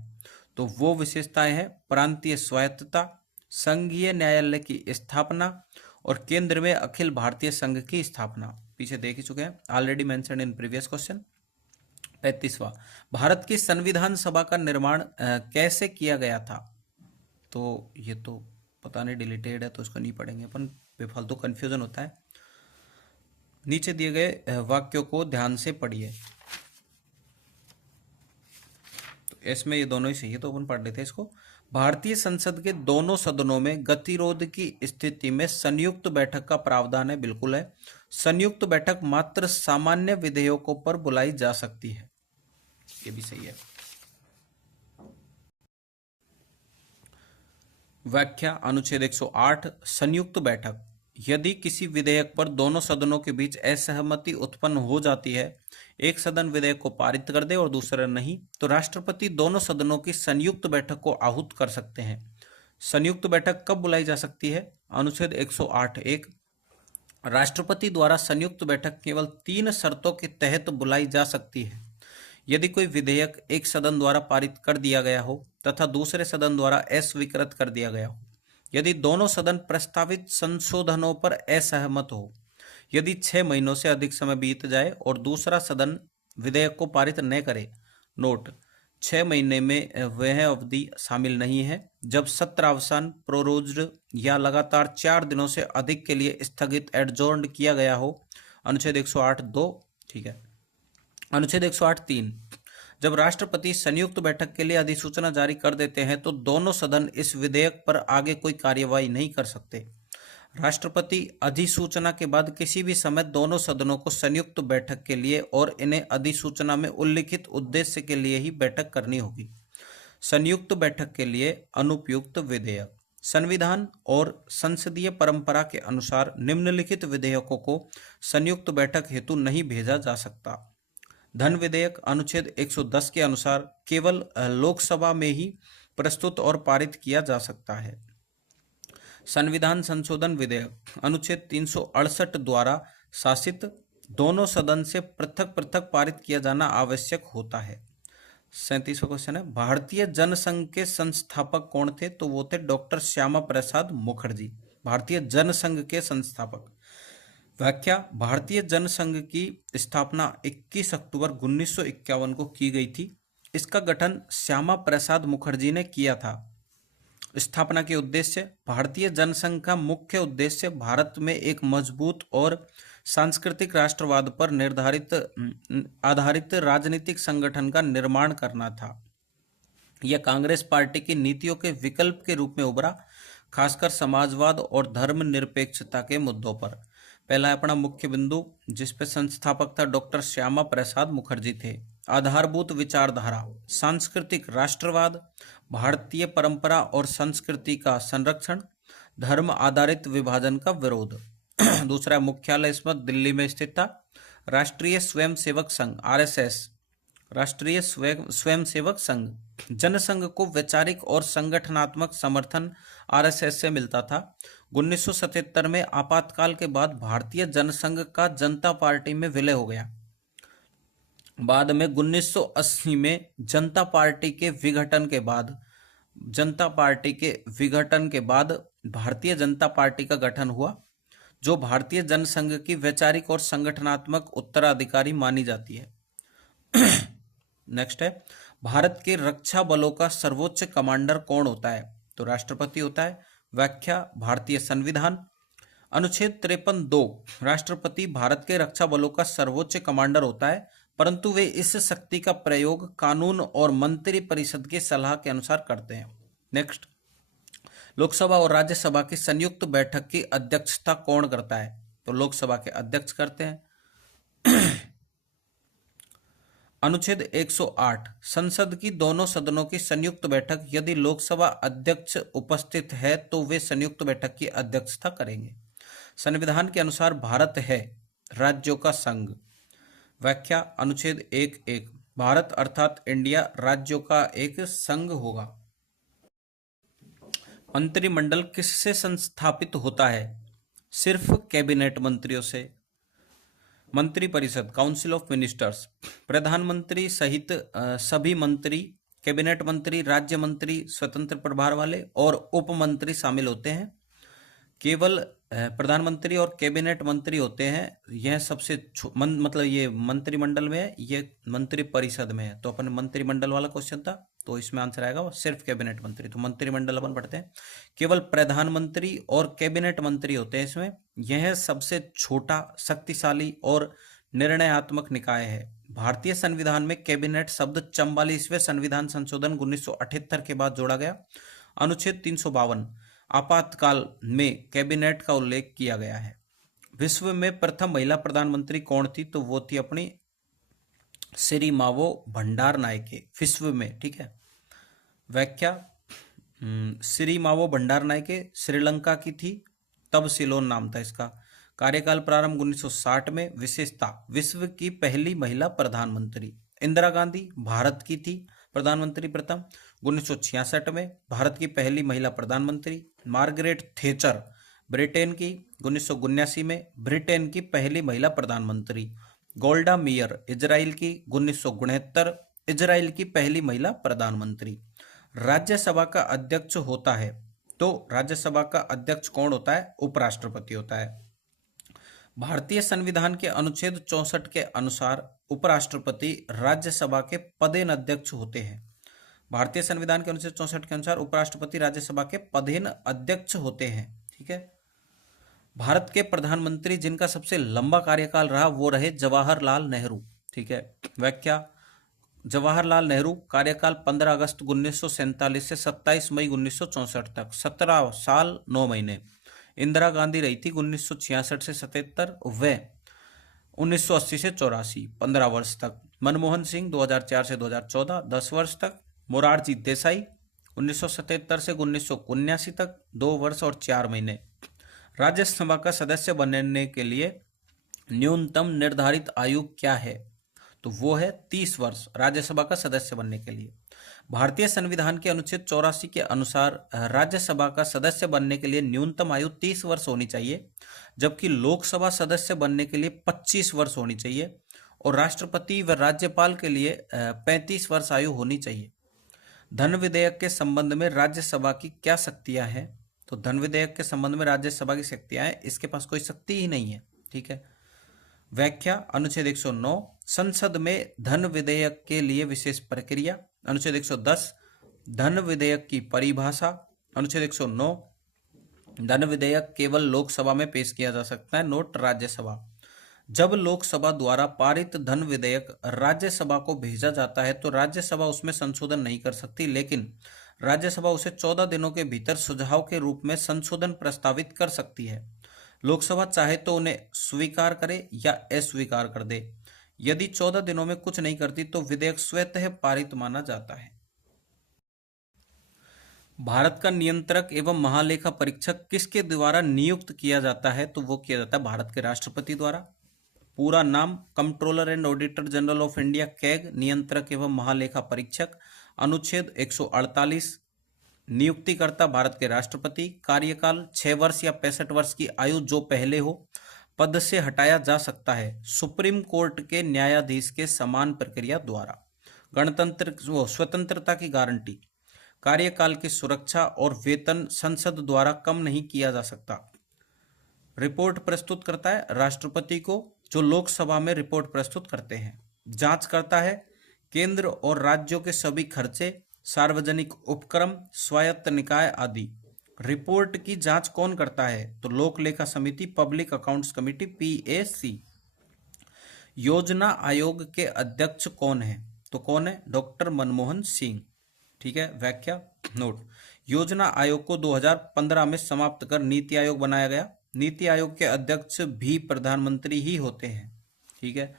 तो वो विशेषताएं हैं प्रांतीय स्वायत्तता, संघीय न्यायालय की स्थापना और केंद्र में अखिल भारतीय संघ की स्थापना। पीछे देख ही चुके हैं, already mentioned in previous question. 35वां, भारत की संविधान सभा का निर्माण कैसे किया गया था। तो ये तो पता नहीं, डिलीटेड है तो इसको नहीं पढ़ेंगे अपन, बेफालतू कंफ्यूजन होता है। नीचे दिए गए वाक्यों को ध्यान से पढ़िए। तो इसमें ये दोनों ही सही है तो अपन पढ़ लेते हैं इसको। भारतीय संसद के दोनों सदनों में गतिरोध की स्थिति में संयुक्त बैठक का प्रावधान है, बिल्कुल है। संयुक्त बैठक मात्र सामान्य विधेयकों पर बुलाई जा सकती है, ये भी सही है। व्याख्या अनुच्छेद 108 संयुक्त बैठक, यदि किसी विधेयक पर दोनों सदनों के बीच असहमति उत्पन्न हो जाती है, एक सदन विधेयक को पारित कर दे और दूसरा नहीं, तो राष्ट्रपति दोनों सदनों की संयुक्त बैठक को आहूत कर सकते हैं। संयुक्त बैठक कब बुलाई जा सकती है? अनुच्छेद 108(1) राष्ट्रपति द्वारा संयुक्त बैठक केवल 3 शर्तों के तहत बुलाई जा सकती है। यदि कोई विधेयक एक सदन द्वारा पारित कर दिया गया हो तथा दूसरे सदन द्वारा अस्वीकृत कर दिया गया हो, यदि दोनों सदन प्रस्तावित संशोधनों पर असहमत हो, यदि 6 महीनों से अधिक समय बीत जाए और दूसरा सदन विधेयक को पारित न करे। नोट, 6 महीने में वह अवधि शामिल नहीं है जब सत्रावसान, प्रोरोज्ड या लगातार 4 दिनों से अधिक के लिए स्थगित एडजोर्न्ड किया गया हो। अनुच्छेद 108(2). ठीक है। अनुच्छेद 108(3) जब राष्ट्रपति संयुक्त बैठक के लिए अधिसूचना जारी कर देते हैं तो दोनों सदन इस विधेयक पर आगे कोई कार्यवाही नहीं कर सकते। राष्ट्रपति अधिसूचना के बाद किसी भी समय दोनों सदनों को संयुक्त बैठक के लिए और इन्हें अधिसूचना में उल्लिखित उद्देश्य के लिए ही बैठक करनी होगी। संयुक्त बैठक के लिए अनुपयुक्त विधेयक, संविधान और संसदीय परंपरा के अनुसार निम्नलिखित विधेयकों को संयुक्त बैठक हेतु नहीं भेजा जा सकता। धन विधेयक अनुच्छेद 110 के अनुसार केवल लोकसभा में ही प्रस्तुत और पारित किया जा सकता है। संविधान संशोधन विधेयक अनुच्छेद 368 द्वारा शासित दोनों सदन से पृथक पृथक पारित किया जाना आवश्यक होता है। 37वां क्वेश्चन है, भारतीय जनसंघ के संस्थापक कौन थे? तो वो थे डॉक्टर श्यामा प्रसाद मुखर्जी, भारतीय जनसंघ के संस्थापक। व्याख्या, भारतीय जनसंघ की स्थापना 21 अक्टूबर 1951 को की गई थी। इसका गठन श्यामा प्रसाद मुखर्जी ने किया था। स्थापना के उद्देश्य, भारतीय जनसंघ का मुख्य उद्देश्य भारत में एक मजबूत और सांस्कृतिक राष्ट्रवाद पर आधारित राजनीतिक संगठन का निर्माण करना था। यह कांग्रेस पार्टी की नीतियों के विकल्प के रूप में उभरा, खासकर समाजवाद और धर्मनिरपेक्षता के मुद्दों पर। पहला है अपना मुख्य बिंदु, जिसपे संस्थापक था डॉक्टर श्यामा प्रसाद मुखर्जी थे। आधारभूत विचारधारा, सांस्कृतिक राष्ट्रवाद, भारतीय परंपरा और संस्कृति का संरक्षण, धर्म आधारित विभाजन का विरोध। दूसरा मुख्यालय इसमें दिल्ली में स्थित था। राष्ट्रीय स्वयंसेवक संघ RSS, राष्ट्रीय स्वयंसेवक संघ, जनसंघ को वैचारिक और संगठनात्मक समर्थन RSS से मिलता था। 1977 में आपातकाल के बाद भारतीय जनसंघ का जनता पार्टी में विलय हो गया। बाद में 1980 में जनता पार्टी के विघटन के बाद भारतीय जनता पार्टी का गठन हुआ, जो भारतीय जनसंघ की वैचारिक और संगठनात्मक उत्तराधिकारी मानी जाती है। नेक्स्ट है, भारत के रक्षा बलों का सर्वोच्च कमांडर कौन होता है? तो राष्ट्रपति होता है। व्याख्या भारतीय संविधान। अनुच्छेद 53(2) राष्ट्रपति भारत के रक्षा बलों का सर्वोच्च कमांडर होता है, परंतु वे इस शक्ति का प्रयोग कानून और मंत्री परिषद की सलाह के अनुसार करते हैं। नेक्स्ट, लोकसभा और राज्यसभा की संयुक्त बैठक की अध्यक्षता कौन करता है? तो लोकसभा के अध्यक्ष करते हैं। अनुच्छेद 108 संसद की दोनों सदनों की संयुक्त बैठक, यदि लोकसभा अध्यक्ष उपस्थित है तो वे संयुक्त बैठक की अध्यक्षता करेंगे। संविधान के अनुसार भारत है राज्यों का संघ। व्याख्या अनुच्छेद 1(1) भारत अर्थात इंडिया राज्यों का एक संघ होगा। मंत्रिमंडल किससे संस्थापित होता है? सिर्फ कैबिनेट मंत्रियों से। मंत्रिपरिषद काउंसिल ऑफ मिनिस्टर्स, प्रधानमंत्री सहित सभी मंत्री, कैबिनेट मंत्री, राज्य मंत्री, स्वतंत्र प्रभार वाले और उप मंत्री शामिल होते हैं। केवल प्रधानमंत्री और कैबिनेट मंत्री होते हैं। यह सबसे मतलब ये मंत्रिमंडल में है, ये मंत्रिपरिषद में है। तो अपन मंत्रिमंडल वाला क्वेश्चन था, तो इसमें आंसर आएगा वो सिर्फ कैबिनेट मंत्री। तो मंत्रिमंडल अपन पढ़ते हैं। केवल प्रधानमंत्री और कैबिनेट मंत्री होते हैं इसमें। यह सबसे छोटा, शक्तिशाली और निर्णयात्मक निकाय है। भारतीय संविधान में कैबिनेट शब्द 44वें संविधान संशोधन 1978 के बाद जोड़ा गया। अनुच्छेद 352 आपातकाल में कैबिनेट का उल्लेख किया गया है। विश्व में प्रथम महिला प्रधानमंत्री कौन थी? तो वो थी अपनी सिरिमावो भंडारनायके, विश्व में। ठीक है। व्याख्या सिरिमावो भंडारनायके श्रीलंका की थी, तब सिलोन नाम था इसका। कार्यकाल प्रारंभ 1960 में। विशेषता विश्व की पहली महिला प्रधानमंत्री। इंदिरा गांधी भारत की थी प्रधानमंत्री प्रथम 1966 में, भारत की पहली महिला प्रधानमंत्री। मार्गरेट थेचर ब्रिटेन की 1979 में, ब्रिटेन की पहली महिला प्रधानमंत्री। गोल्डा मेयर इजराइल की 1969, इजराइल की पहली महिला प्रधानमंत्री। राज्यसभा का अध्यक्ष होता है, तो राज्यसभा का अध्यक्ष कौन होता है? उपराष्ट्रपति होता है। भारतीय संविधान के अनुच्छेद 64 के अनुसार उपराष्ट्रपति राज्यसभा के पदेन अध्यक्ष होते हैं। भारतीय संविधान के अनुच्छेद 64 के अनुसार उपराष्ट्रपति राज्यसभा के पदेन अध्यक्ष होते हैं। ठीक है। भारत के प्रधानमंत्री जिनका सबसे लंबा कार्यकाल रहा वो रहे जवाहरलाल नेहरू। ठीक है। व्याख्या जवाहरलाल नेहरू कार्यकाल 15 अगस्त 1947 से 27 मई 1964 तक, 17 साल 9 महीने। इंदिरा गांधी रही थी 1966 से 77, व 1980 से 84, 15 वर्ष तक। मनमोहन सिंह 2004 से 2014, 10 वर्ष तक। मोरारजी देसाई 1977 से 1979 तक, 2 वर्ष और 4 महीने। राज्यसभा का सदस्य बनने के लिए न्यूनतम निर्धारित आयु क्या है? तो वो है 30 वर्ष राज्यसभा का सदस्य बनने के लिए। भारतीय संविधान के अनुच्छेद 84 के अनुसार राज्यसभा का सदस्य बनने के लिए न्यूनतम आयु 30 वर्ष होनी चाहिए, जबकि लोकसभा सदस्य बनने के लिए 25 वर्ष होनी चाहिए और राष्ट्रपति व राज्यपाल के लिए 35 वर्ष आयु होनी चाहिए। धन विधेयक के संबंध में राज्यसभा की क्या शक्तियां हैं? तो धन विधेयक के संबंध में राज्यसभा की शक्तियां हैं, इसके पास कोई शक्ति ही नहीं है। ठीक है। व्याख्या अनुच्छेद 109 संसद में धन विधेयक के लिए विशेष प्रक्रिया। अनुच्छेद 110 धन विधेयक की परिभाषा। अनुच्छेद 109 धन विधेयक केवल लोकसभा में पेश किया जा सकता है, नोट राज्यसभा। जब लोकसभा द्वारा पारित धन विधेयक राज्यसभा को भेजा जाता है तो राज्यसभा उसमें संशोधन नहीं कर सकती, लेकिन राज्यसभा उसे 14 दिनों के भीतर सुझाव के रूप में संशोधन प्रस्तावित कर सकती है। लोकसभा चाहे तो उन्हें स्वीकार करे या अस्वीकार कर दे। यदि 14 दिनों में कुछ नहीं करती तो विधेयक स्वतः पारित माना जाता है। भारत का नियंत्रक एवं महालेखा परीक्षक किसके द्वारा नियुक्त किया जाता है? तो वो किया जाता है भारत के राष्ट्रपति द्वारा। पूरा नाम controller and auditor general of India, CAG, नियंत्रक एवं महालेखा परीक्षक। अनुच्छेद 148 नियुक्तिकर्ता भारत के राष्ट्रपति। कार्यकाल 6 वर्ष या 65 वर्ष की आयु जो पहले हो, पद से हटाया जा सकता है सुप्रीम कोर्ट के न्यायाधीश के समान प्रक्रिया द्वारा। गणतंत्र स्वतंत्रता की गारंटी। कार्यकाल की सुरक्षा और वेतन संसद द्वारा कम नहीं किया जा सकता। रिपोर्ट प्रस्तुत करता है राष्ट्रपति को, जो लोकसभा में रिपोर्ट प्रस्तुत करते हैं। जांच करता है केंद्र और राज्यों के सभी खर्चे, सार्वजनिक उपक्रम, स्वायत्त निकाय आदि। रिपोर्ट की जांच कौन करता है? तो लोक लेखा समिति, पब्लिक अकाउंट्स कमेटी, पीएसी। योजना आयोग के अध्यक्ष कौन है? तो कौन है? डॉक्टर मनमोहन सिंह। ठीक है, व्याख्या नोट। योजना आयोग को 2015 में समाप्त कर नीति आयोग बनाया गया। नीति आयोग के अध्यक्ष भी प्रधानमंत्री ही होते हैं। ठीक है,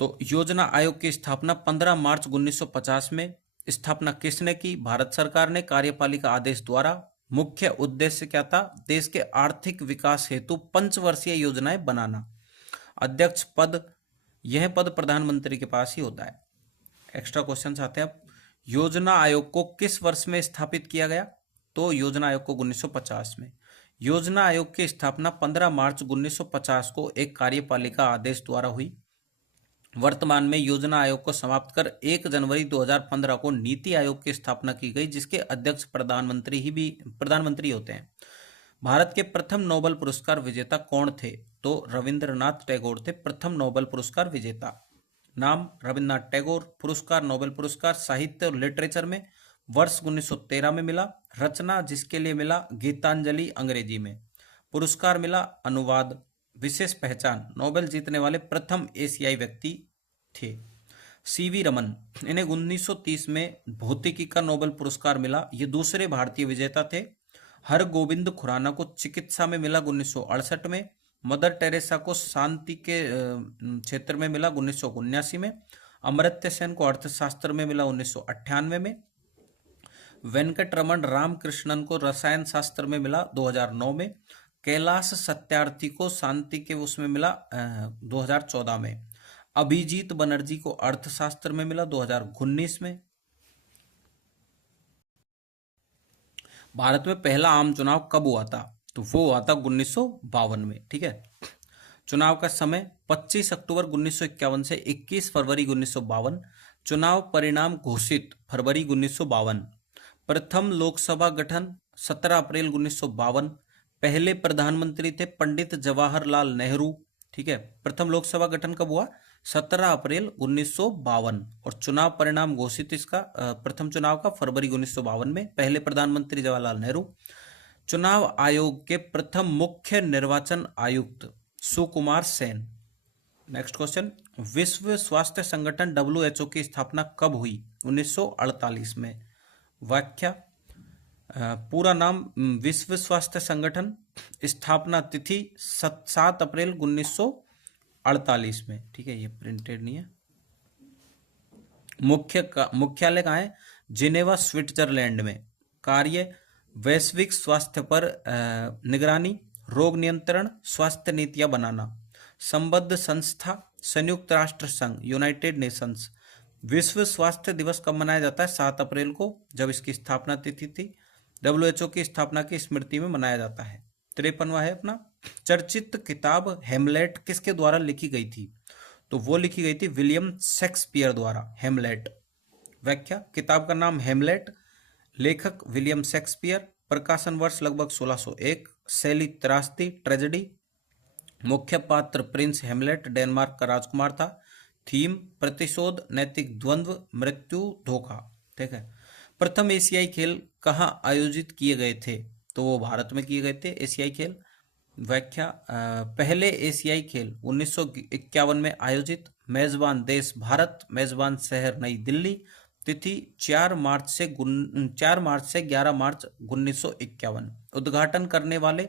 तो योजना आयोग की स्थापना 15 मार्च 1950 में। स्थापना किसने की? भारत सरकार ने, कार्यपालिका आदेश द्वारा। मुख्य उद्देश्य क्या था? देश के आर्थिक विकास हेतु पंचवर्षीय योजनाएं बनाना। अध्यक्ष पद, यह पद प्रधानमंत्री के पास ही होता है। एक्स्ट्रा क्वेश्चन आते हैं अब। योजना आयोग को किस वर्ष में स्थापित किया गया? तो योजना आयोग को 1950 में। योजना आयोग की स्थापना 15 मार्च 1950 को एक कार्यपालिका आदेश द्वारा हुई। वर्तमान में योजना आयोग को समाप्त कर 1 जनवरी 2015 को नीति आयोग की स्थापना की गई, जिसके अध्यक्ष प्रधानमंत्री होते हैं। भारत के प्रथम नोबेल पुरस्कार विजेता कौन थे? तो रविंद्रनाथ टैगोर थे प्रथम नोबेल पुरस्कार विजेता। नाम रविंद्रनाथ टैगोर। पुरस्कार नोबेल पुरस्कार साहित्य और लिटरेचर में वर्ष 1913 में मिला। रचना जिसके लिए मिला? गीतांजलि अंग्रेजी में। पुरस्कार मिला अनुवाद। विशेष पहचान, नोबेल जीतने वाले प्रथम एशियाई व्यक्ति थे। सीवी रमन, इन्हें 1930 में भौतिकी का नोबेल पुरस्कार मिला। ये दूसरे भारतीय विजेता थे। हरगोविंद खुराना को चिकित्सा में मिला 1968 में। मदर टेरेसा को शांति के क्षेत्र में मिला 1979 में। अमर्त्य सेन को अर्थशास्त्र में मिला 1998 में। वेंकट रमन रामकृष्णन को रसायन शास्त्र में मिला 2009 में। कैलाश सत्यार्थी को शांति के उसमें मिला 2014 में। अभिजीत बनर्जी को अर्थशास्त्र में मिला 2019 में। भारत में पहला आम चुनाव कब हुआ था? तो वो हुआ था 1952 में। ठीक है, चुनाव का समय 25 अक्टूबर 1951 से 21 फरवरी 1952। चुनाव परिणाम घोषित फरवरी 1952। प्रथम लोकसभा गठन 17 अप्रैल 1952। पहले प्रधानमंत्री थे पंडित जवाहरलाल नेहरू। ठीक है, प्रथम लोकसभा गठन कब हुआ? 17 अप्रैल 1952। और चुनाव परिणाम घोषित इसका प्रथम चुनाव का फरवरी 1952 में। पहले प्रधानमंत्री जवाहरलाल नेहरू। चुनाव आयोग के प्रथम मुख्य निर्वाचन आयुक्त सुकुमार सेन। नेक्स्ट क्वेश्चन, विश्व स्वास्थ्य संगठन WHO की स्थापना कब हुई? 1948 में। व्याख्या, पूरा नाम विश्व स्वास्थ्य संगठन, स्थापना तिथि 7 अप्रैल 1948 में। ठीक है, ये प्रिंटेड नहीं है। मुख्यालय कहाँ है? जिनेवा स्विट्जरलैंड में। कार्य, वैश्विक स्वास्थ्य पर निगरानी, रोग नियंत्रण, स्वास्थ्य नीतियां बनाना। संबद्ध संस्था, संयुक्त राष्ट्र संघ, यूनाइटेड नेशंस। विश्व स्वास्थ्य दिवस कब मनाया जाता है? 7 अप्रैल को, जब इसकी स्थापना तिथि थी। WHO की स्थापना की स्मृति में मनाया जाता है। 53वां है अपना। चर्चित किताब हेमलेट किसके द्वारा लिखी गई थी? तो वो लिखी गई थी विलियम शेक्सपियर द्वारा, हेमलेट। व्याख्या, किताब का नाम हेमलेट, लेखक विलियम शेक्सपियर, प्रकाशन वर्ष लगभग 1601, शैली त्रासदी, ट्रेजेडी, मुख्य पात्र प्रिंस हेमलेट डेनमार्क का राजकुमार था। थीम, प्रतिशोध, नैतिक द्वंद्व, मृत्यु, धोखा। ठीक है, प्रथम एशियाई खेल कहाँ आयोजित किए गए थे? तो वो भारत में किए गए थे एशियाई खेल। व्याख्या, पहले एशियाई खेल 1951 में आयोजित। मेजबान देश भारत, मेजबान शहर नई दिल्ली। तिथि 4 मार्च से 11 मार्च 1951। उद्घाटन करने वाले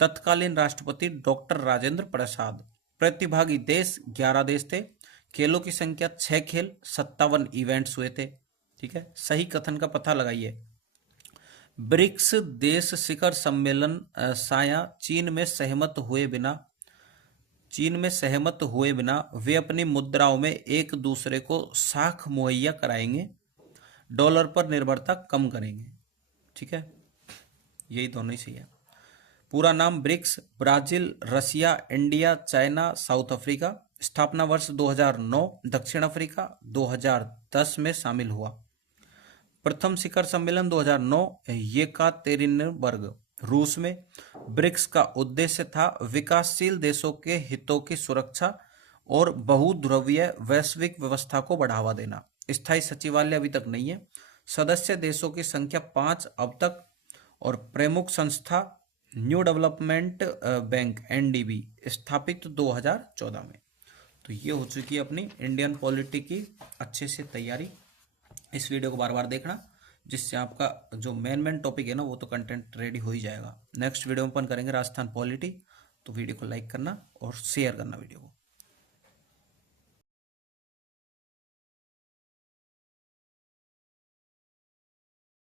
तत्कालीन राष्ट्रपति डॉक्टर राजेंद्र प्रसाद। प्रतिभागी देश 11 देश थे। खेलों की संख्या 6 खेल, 57 इवेंट्स हुए थे। ठीक है, सही कथन का पता लगाइए। ब्रिक्स देश शिखर सम्मेलन साया चीन में सहमत हुए बिना वे अपनी मुद्राओं में एक दूसरे को साख मुहैया कराएंगे, डॉलर पर निर्भरता कम करेंगे। ठीक है, यही दोनों ही सही है। पूरा नाम BRICS, Brazil, Russia, India, China, South Africa. स्थापना वर्ष 2009, दक्षिण अफ्रीका 2010 में शामिल हुआ। प्रथम शिखर सम्मेलन 2009 येकातेरिनबर्ग, रूस में। ब्रिक्स का उद्देश्य था विकासशील देशों के हितों की सुरक्षा और बहुध्रुवीय वैश्विक व्यवस्था को बढ़ावा देना। स्थायी सचिवालय अभी तक नहीं है। सदस्य देशों की संख्या 5 अब तक, और प्रमुख संस्था न्यू डेवलपमेंट बैंक एनडीबी स्थापित 2014 में। तो ये हो चुकी है अपनी इंडियन पॉलिटी की अच्छे से तैयारी। इस वीडियो को बार बार देखना, जिससे आपका जो मेन टॉपिक है ना वो तो कंटेंट रेडी हो ही जाएगा। नेक्स्ट वीडियो में अपन करेंगे राजस्थान पॉलिटी। तो वीडियो को लाइक करना और शेयर करना वीडियो को।